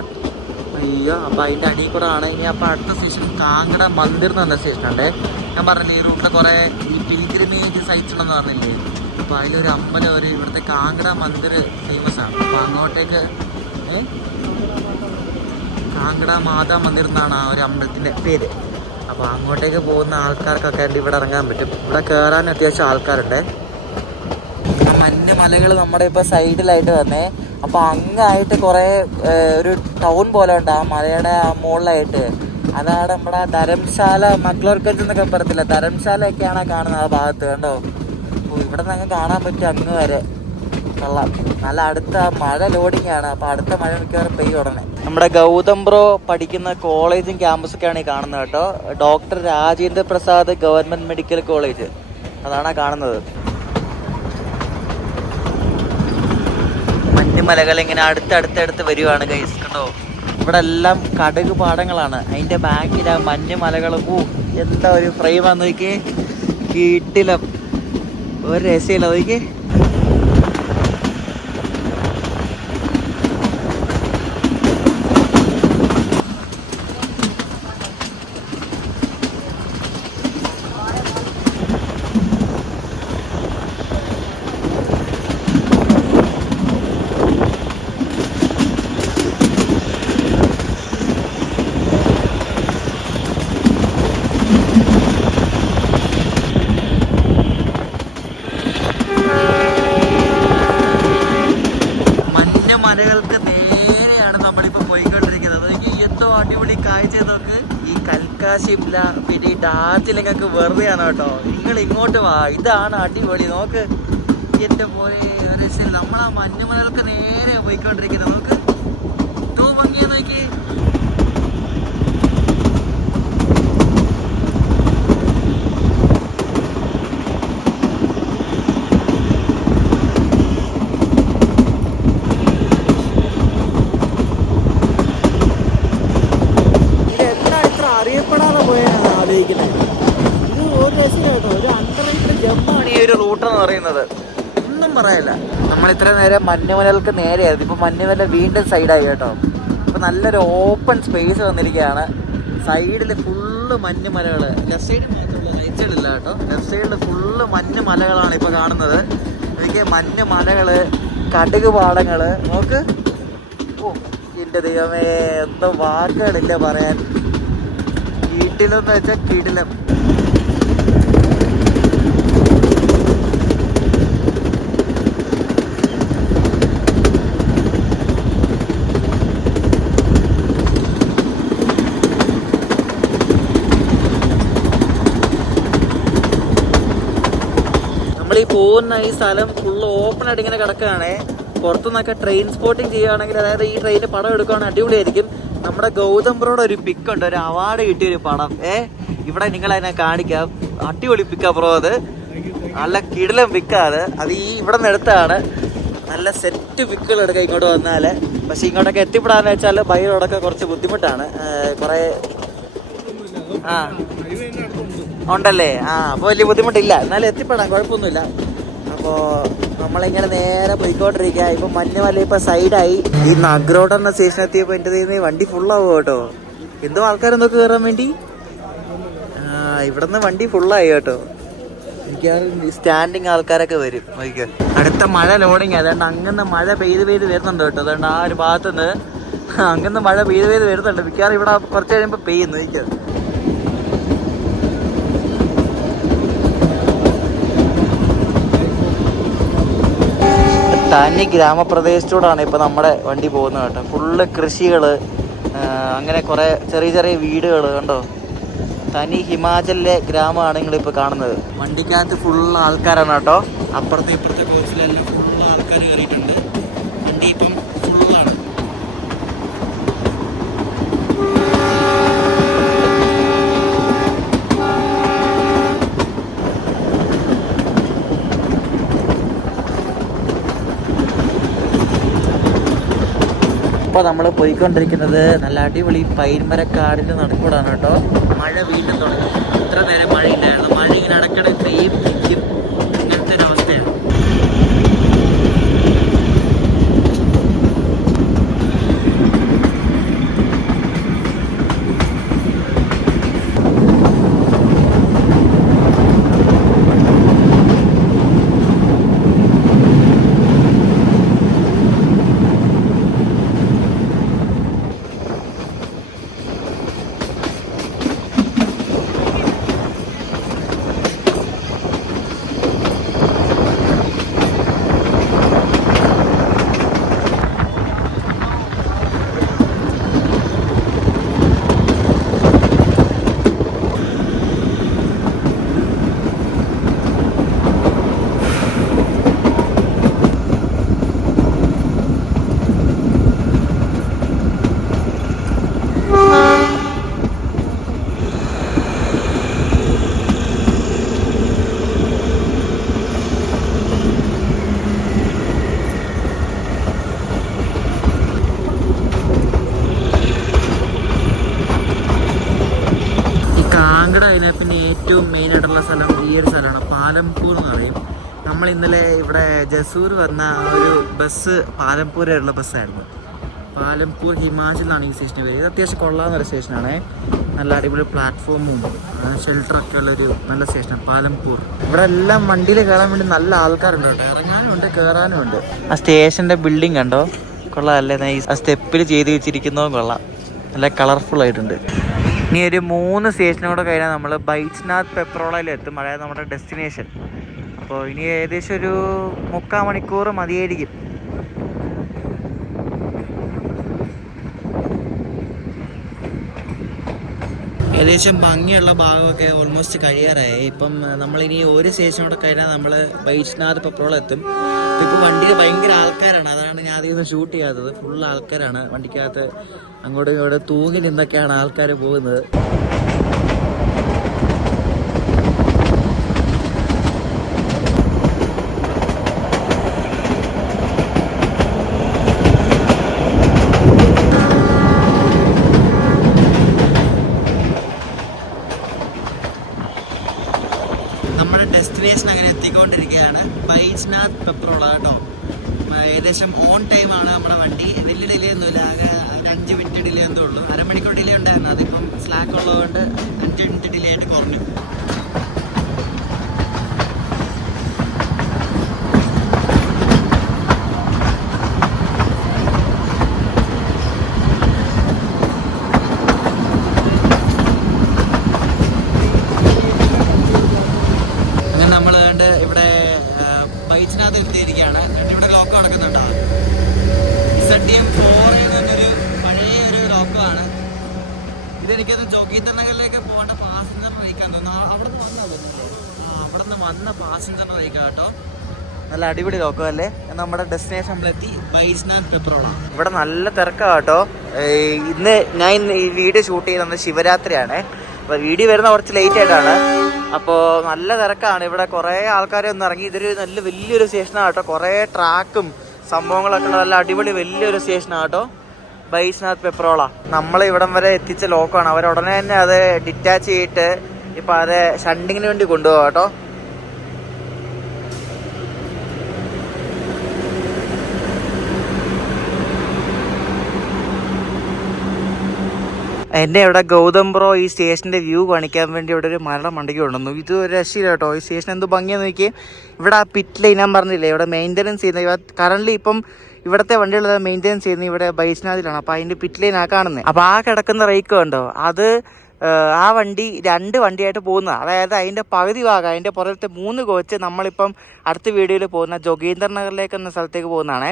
അയ്യോ, അപ്പോൾ അതിൻ്റെ അടിയിൽ കൂടെ ആണ്. ഇനി അപ്പോൾ അടുത്ത സ്റ്റേഷൻ കാങ്കട മന്ദിർ എന്ന് പറഞ്ഞ സ്റ്റേഷനുണ്ട്. ഞാൻ പറഞ്ഞില്ലേ ഈ റൂട്ടിൽ കുറേ ഈ പിൽഗ്രിമേജ് സൈറ്റ്സ് ഉണ്ടെന്ന് പറഞ്ഞില്ലേ. അപ്പോൾ അതിലൊരു അമ്പലം, ഒരു ഇവിടുത്തെ കാങ്കട മന്ദിർ ഫേമസ് ആണ്. അപ്പോൾ അങ്ങോട്ടേക്ക് കാങ്കട മാതാ മന്ദിർ എന്നാണ് ആ ഒരു അമ്പലത്തിൻ്റെ പേര്. അപ്പോൾ അങ്ങോട്ടേക്ക് പോകുന്ന ആൾക്കാർക്കൊക്കെ ഇവിടെ ഇറങ്ങാൻ പറ്റും. ഇവിടെ കയറാൻ അത്യാവശ്യം ആൾക്കാരുണ്ട്. ആ മഞ്ഞ മലകൾ നമ്മുടെ ഇപ്പോൾ സൈഡിലായിട്ട് തന്നെ. അപ്പോൾ അങ്ങായിട്ട് കുറേ ഒരു ടൗൺ പോലെ ഉണ്ട് ആ മലയുടെ ആ മുകളിലായിട്ട്. അതാണ് നമ്മുടെ ധരംശാല, മക്ലോർഗഞ്ച് എന്നൊക്കെ പറയത്തില്ല, ധരംശാലയൊക്കെയാണ് കാണുന്നത് ആ ഭാഗത്ത്. കണ്ടോ, അപ്പോൾ ഇവിടെ നിന്ന് അങ്ങ് കാണാൻ പറ്റും അങ്ങ് വരെ. കൊള്ളാം. നല്ല അടുത്ത മഴ ലോഡിങ് ആണ്. അപ്പോൾ അടുത്ത മഴ മിക്കവാറും പെയ്യും ഉടനെ. നമ്മുടെ ഗൗതം ബ്രോ പഠിക്കുന്ന കോളേജും ക്യാമ്പസൊക്കെയാണ് ഈ കാണുന്നത് കേട്ടോ. Doctor Rajendra Prasad government medical college, അതാണ് കാണുന്നത്. മഞ്ഞുമലകൾ ഇങ്ങനെ അടുത്തടുത്തടുത്ത് വരുവാണ് ഗൈസ്. കണ്ടോ, ഇവിടെ എല്ലാം കടുക് പാടങ്ങളാണ്. അതിൻ്റെ ബാക്കിൽ ആ മഞ്ഞുമലകൾ. എന്താ ഒരു ഫ്രെയിമാന്ന് നോക്കിയേ, കീട്ടിലും ഒരു രസമില്ല നോക്കിയേ. മലകൾക്ക് നേരെയാണ് നമ്മളിപ്പോൾ പോയിക്കൊണ്ടിരിക്കുന്നത്. ഈ എന്തോ അടിപൊളി കാഴ്ച നോക്ക്. ഈ കൽക്ക ഷിംല പിന്നെ ഈ ഡാർജിലിംഗൊക്കെ വെറുതെയാണ് കേട്ടോ. നിങ്ങൾ ഇങ്ങോട്ട് വാ, ഇതാണ് അടിപൊളി. നോക്ക് എൻ്റെ പോലെ നമ്മൾ ആ മഞ്ഞുമലകൾക്ക് നേരെ പോയിക്കൊണ്ടിരിക്കുന്നത്. നോക്ക് എന്തോ ഭംഗിയാ നോക്കി. അറിയപ്പെടാതെ പോയാണ് ആലോചിക്കുന്നത്. ഇത് ഒരു രസമില്ല കേട്ടോ. ഒരു അണ്ടർറേറ്റഡ് ജമ്മാണ് ഈ ഒരു റൂട്ട് എന്ന് പറയുന്നത്. ഒന്നും പറയാനില്ല. നമ്മൾ ഇത്ര നേരം മഞ്ഞുമലകൾക്ക് നേരെയായിരുന്നു. ഇപ്പോൾ മഞ്ഞുമല വീണ്ടും സൈഡായി കേട്ടോ. ഇപ്പോൾ നല്ലൊരു ഓപ്പൺ സ്പേസ് വന്നിരിക്കുകയാണ്. സൈഡിൽ ഫുള്ള് മഞ്ഞുമലകൾ. ലെഫ്റ്റ് സൈഡ് മാത്രമല്ല, റൈറ്റ് സൈഡില്ല കേട്ടോ. ലെഫ്റ്റ് സൈഡിൽ ഫുള്ള് മഞ്ഞുമലകളാണ് ഇപ്പോൾ കാണുന്നത്. എനിക്ക് മഞ്ഞുമലകൾ, കടുക് പാടങ്ങൾ നോക്ക്. ഓ എൻ്റെ ദൈവമേ, എന്തോ വാക്കുകളില്ല പറയാൻ. കീട്ടിലെന്ന് വെച്ചാൽ കീടിലം. നമ്മളീ പോകുന്ന ഈ സ്ഥലം ഫുള്ള് ഓപ്പൺ ആയിട്ട് ഇങ്ങനെ കിടക്കുകയാണേ. പുറത്തുനിന്നൊക്കെ ട്രെയിൻ സ്പോട്ടിങ് ചെയ്യുകയാണെങ്കിൽ, അതായത് ഈ ട്രെയിനിൽ പടം എടുക്കുകയാണെങ്കിൽ അടിപൊളിയായിരിക്കും. നമ്മുടെ ഗൗതം ബ്രോയുടെ ഒരു പിക്കുണ്ട്, ഒരു അവാർഡ് കിട്ടിയൊരു പടം. ഇവിടെ നിങ്ങളതിനെ കാണിക്കാം. അടിപൊളി പിക്കാ ബ്രോ. അത് നല്ല കിടിലം പിക്കാണ്. അത് ഈ ഇവിടെ നിന്ന് എടുത്താണ്. നല്ല സെറ്റ് പിക്കുകൾ എടുക്കാം ഇങ്ങോട്ട് വന്നാൽ. പക്ഷെ ഇങ്ങോട്ടൊക്കെ എത്തിപ്പെടാന്ന് വെച്ചാൽ ബൈറോടൊക്കെ കുറച്ച് ബുദ്ധിമുട്ടാണ്. കുറേ ഉണ്ടല്ലേ. അപ്പോൾ വലിയ ബുദ്ധിമുട്ടില്ല, എന്നാലും എത്തിപ്പെടാം, കുഴപ്പമൊന്നുമില്ല. അപ്പോൾ നമ്മളിങ്ങനെ നേരെ പോയിക്കൊണ്ടിരിക്കുക. ഇപ്പം മഞ്ഞുമല ഇപ്പം സൈഡായി. ഈ നഗ്രോഡ് എന്ന സ്റ്റേഷൻ എത്തിയപ്പോൾ എൻ്റെ കയ്യിൽ വണ്ടി ഫുള്ളാവും കേട്ടോ. എന്തോ ആൾക്കാരെന്തൊക്കെ കയറാൻ വേണ്ടി. ഇവിടുന്ന് വണ്ടി ഫുള്ളായി കേട്ടോ. എനിക്ക് സ്റ്റാൻഡിങ് ആൾക്കാരൊക്കെ വരും. നോക്കിക്കോ, അടുത്ത മഴ ലോഡിങ്. അതുകൊണ്ട് അങ്ങനെ മഴ പെയ്ത് വരുന്നുണ്ട് കേട്ടോ. അതുകൊണ്ട് ആ ഒരു ഭാഗത്തുനിന്ന് അങ്ങനെ മഴ പെയ്ത് വരുന്നുണ്ട്. മിക്കവാറും ഇവിടെ കുറച്ച് കഴിയുമ്പോൾ പെയ്യുന്നു. നോക്കിക്കോ, തനി ഗ്രാമപ്രദേശത്തൂടാണ് ഇപ്പോൾ നമ്മുടെ വണ്ടി പോകുന്നത് കേട്ടോ. ഫുള്ള് കൃഷികൾ, അങ്ങനെ കുറേ ചെറിയ ചെറിയ വീടുകൾ. കണ്ടോ, തനി ഹിമാചലിലെ ഗ്രാമമാണ് നിങ്ങളിപ്പോൾ കാണുന്നത്. വണ്ടിക്കകത്ത് ഫുള്ള് ആൾക്കാരാണ് കേട്ടോ. അപ്പുറത്തെ ഇപ്പുറത്തെ കോച്ചിലെല്ലാം ഫുള്ള് ആൾക്കാർ കയറിയിട്ടുണ്ട്. വണ്ടി ഇപ്പം ഫുള്ളാണ്. ഇപ്പോൾ നമ്മൾ പോയിക്കൊണ്ടിരിക്കുന്നത് നല്ല അടിപൊളി പൈൻമരക്കാടിൻ്റെ നടുക്കൂടാണ് കേട്ടോ. മഴ വീണ്ടും തുടങ്ങി. ഇത്ര നേരം മഴയില്ലായിരുന്നു. മഴ ഇങ്ങനെ ഇടയ്ക്കിടെ പെയ്യും നിൽക്കും, അങ്ങനത്തെ ഒരു അവസ്ഥയാണ്. പാലംപൂർ എന്ന് പറയും. നമ്മൾ ഇന്നലെ ഇവിടെ ജസൂർ വന്ന ഒരു ബസ് പാലംപൂർ വരെയുള്ള ബസ്സായിരുന്നു. പാലംപൂർ ഹിമാചലാണ് ഈ സ്റ്റേഷന് പേര്. ഇത് അത്യാവശ്യം കൊള്ളാവുന്നൊരു സ്റ്റേഷനാണ്. നല്ല അടിപൊളി പ്ലാറ്റ്ഫോമും ഷെൽട്ടറൊക്കെ ഉള്ളൊരു നല്ല സ്റ്റേഷനാണ് പാലംപൂർ. ഇവിടെ എല്ലാം വണ്ടിയിൽ കയറാൻ വേണ്ടി നല്ല ആൾക്കാരുണ്ട് കേട്ടോ. ഇറങ്ങാനും ഉണ്ട് കയറാനും ഉണ്ട്. ആ സ്റ്റേഷൻ്റെ ബിൽഡിംഗ് കണ്ടോ, കൊള്ളാമല്ലേ? നൈസ്. ആ സ്റ്റെപ്പിൽ ചെയ്ത് വെച്ചിരിക്കുന്നതും കൊള്ളാം, നല്ല കളർഫുൾ ആയിട്ടുണ്ട്. ഇനി ഒരു 3 സ്റ്റേഷനോടെ കഴിഞ്ഞാൽ നമ്മൾ ബൈജ്നാഥ് പെപ്രോളയിലെത്തും. അതായത് നമ്മുടെ ഡെസ്റ്റിനേഷൻ. അപ്പോൾ ഇനി ഏകദേശം ഒരു 3/4 മണിക്കൂർ മതിയായിരിക്കും. ഏകദേശം ഭംഗിയുള്ള ഭാഗമൊക്കെ ഓൾമോസ്റ്റ് കഴിയാറായി. ഇപ്പം നമ്മളിനി ഒരു സ്റ്റേഷനോടെ കഴിഞ്ഞാൽ നമ്മൾ ബൈജ്നാഥ് പെപ്രോൾ എത്തും. ഇപ്പോൾ വണ്ടിയിൽ ഭയങ്കര ആൾക്കാരാണ്, അതാണ് ഞാൻ അധികം ഷൂട്ട് ചെയ്യാത്തത്. ഫുൾ ആൾക്കാരാണ് വണ്ടിക്കകത്ത്. അങ്ങോട്ടും ഇങ്ങോട്ടും തൂങ്ങി നിന്നൊക്കെയാണ് ആൾക്കാർ പോകുന്നത്. നമ്മുടെ ഡെസ്റ്റിനേഷൻ അങ്ങനെ എത്തിക്കൊണ്ടിരിക്കുകയാണ്. ബൈജ്നാഥ് പെപ്രോൾ കേട്ടോ. ഏകദേശം ഓൺ ടൈമാണ് നമ്മുടെ വണ്ടി. വലിയ ഡിലേ ഒന്നുമില്ല, ആകെ 5 മിനിറ്റ് ഡിലേ എന്തോ ഉള്ളൂ. അരമണിക്കൂർ ഡിലേ ഉണ്ടായിരുന്നു. അതിപ്പം സ്ലാക്ക് ഉള്ളതുകൊണ്ട് 5 മിനിറ്റ് ഡിലേ ആയിട്ട് കുറഞ്ഞു. ഇവിടെ ബൈജ്നാഥ് എത്തിയിരിക്കുകയാണ്. ഇവിടെ ലോക്ക് നടക്കുന്നുണ്ടോ? ZM4 എന്നൊരു പഴയ ഒരു ലോക്കമാണ്. ഇതെനിക്കൊന്ന് ജോഗീന്ദർ നഗറിലേക്ക് പോകേണ്ട പാസഞ്ചർ ബൈക്കാന്ന് തോന്നുന്നു. അവിടെ നിന്ന് വന്ന പാസഞ്ചർ ബൈക്കാണ് കേട്ടോ. നല്ല അടിപൊളി ലോക്കം അല്ലേ? നമ്മുടെ ഡെസ്റ്റിനേഷൻ നമ്മളെത്തി, ബൈജ്നാഥ് പെപ്രോളാണ്. ഇവിടെ നല്ല തിരക്കാണ് കേട്ടോ. ഞാൻ ഈ വീഡിയോ ഷൂട്ട് ചെയ്യുന്നത് ശിവരാത്രിയാണ്. അപ്പോൾ വീഡിയോ വരുന്ന കുറച്ച് ലേറ്റ് ആയിട്ടാണ്. അപ്പോൾ നല്ല തിരക്കാണ് ഇവിടെ. കുറേ ആൾക്കാരെ ഒന്ന് ഇറങ്ങി. ഇതൊരു നല്ല വലിയൊരു സ്റ്റേഷനാണ് കേട്ടോ. കുറേ ട്രാക്കും സംഭവങ്ങളൊക്കെ ഉള്ള നല്ല അടിപൊളി വലിയൊരു സ്റ്റേഷനാണ് കേട്ടോ ബൈജ്നാഥ് പെപ്രോള. നമ്മളെ ഇവിടം വരെ എത്തിച്ച ലോക്കാണ്. അവരുടനെ തന്നെ അത് ഡിറ്റാച്ച് ചെയ്തിട്ട് ഇപ്പം അത് ഷണ്ടിങ്ങിന് വേണ്ടി കൊണ്ടുപോകാം കേട്ടോ. എന്നെ ഇവിടെ ഗൗതം ബ്രോ ഈ സ്റ്റേഷൻ്റെ വ്യൂ കാണിക്കാൻ വേണ്ടി ഇവിടെ ഒരു മരണം മണ്ടയ്ക്ക് കൊണ്ടുവന്നു. ഇത് ഒരു രക്ഷയില്ല കേട്ടോ. ഈ സ്റ്റേഷൻ എന്ത് ഭംഗിയാന്ന് നോക്കി. ഇവിടെ ആ പിറ്റ് ലൈൻ ഞാൻ പറഞ്ഞില്ലേ, ഇവിടെ മെയിൻ്റനൻസ് ചെയ്യുന്ന കറൻ്റ് ഇപ്പം ഇവിടുത്തെ വണ്ടികൾ മെയിൻ്റനൻസ് ചെയ്യുന്നത് ഇവിടെ ബൈജ്നാഥിലാണ്. അപ്പോൾ അതിൻ്റെ പിറ്റ് ലൈനാണ് കാണുന്നത്. അപ്പോൾ ആ കിടക്കുന്ന റേക്ക് കണ്ടോ, അത് ആ വണ്ടി 2 വണ്ടിയായിട്ട് പോകുന്നതാണ്. അതായത് അതിൻ്റെ പകുതി ഭാഗം, അതിൻ്റെ പുറത്തെ 3 കോച്ച് നമ്മളിപ്പം അടുത്ത വീഡിയോയിൽ പോകുന്ന ജോഗീന്ദർ നഗറിലേക്ക് എന്ന സ്ഥലത്തേക്ക് പോകുന്നതാണ്.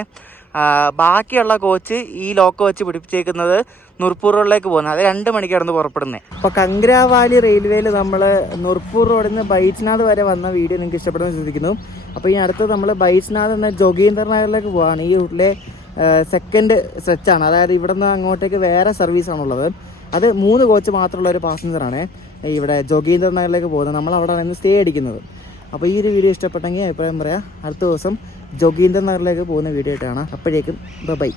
ബാക്കിയുള്ള കോച്ച് ഈ ലോക്ക് വെച്ച് പിടിപ്പിച്ചേക്കുന്നത് നുർപ്പൂർ റോഡിലേക്ക് പോകുന്നത്. അത് 2 മണിക്കാണ് പുറപ്പെടുന്നത്. അപ്പോൾ കംഗ്രാവാലി റെയിൽവേയിൽ നമ്മൾ നുർപ്പൂർ റോഡിൽ നിന്ന് ബൈജ്നാഥ് വരെ വന്ന വീഡിയോ നിങ്ങൾക്ക് ഇഷ്ടപ്പെടുമെന്ന് ശ്രദ്ധിക്കുന്നു. അപ്പോൾ ഈ അടുത്ത് നമ്മൾ ബൈജ്നാഥ് എന്ന ജോഗീന്ദർ നഗറിലേക്ക് പോവാണ്. ഈ റൂട്ടിലെ സെക്കൻഡ് സ്ട്രെച്ചാണ്. അതായത് ഇവിടെ നിന്ന് അങ്ങോട്ടേക്ക് വേറെ സർവീസാണുള്ളത്. അത് 3 കോച്ച് മാത്രമുള്ള ഒരു പാസഞ്ചറാണ് ഇവിടെ ജോഗീന്ദർ നഗറിലേക്ക് പോകുന്നത്. നമ്മൾ അവിടെ നിന്ന് സ്റ്റേ അടിക്കുന്നത്. അപ്പോൾ ഈ ഒരു വീഡിയോ ഇഷ്ടപ്പെട്ടെങ്കിൽ അഭിപ്രായം പറയാം. അടുത്ത ദിവസം ജോഗീന്ദർ നഗറിലേക്ക് പോകുന്ന വീഡിയോ ആയിട്ടാണ്. അപ്പോഴേക്കും ബൈ.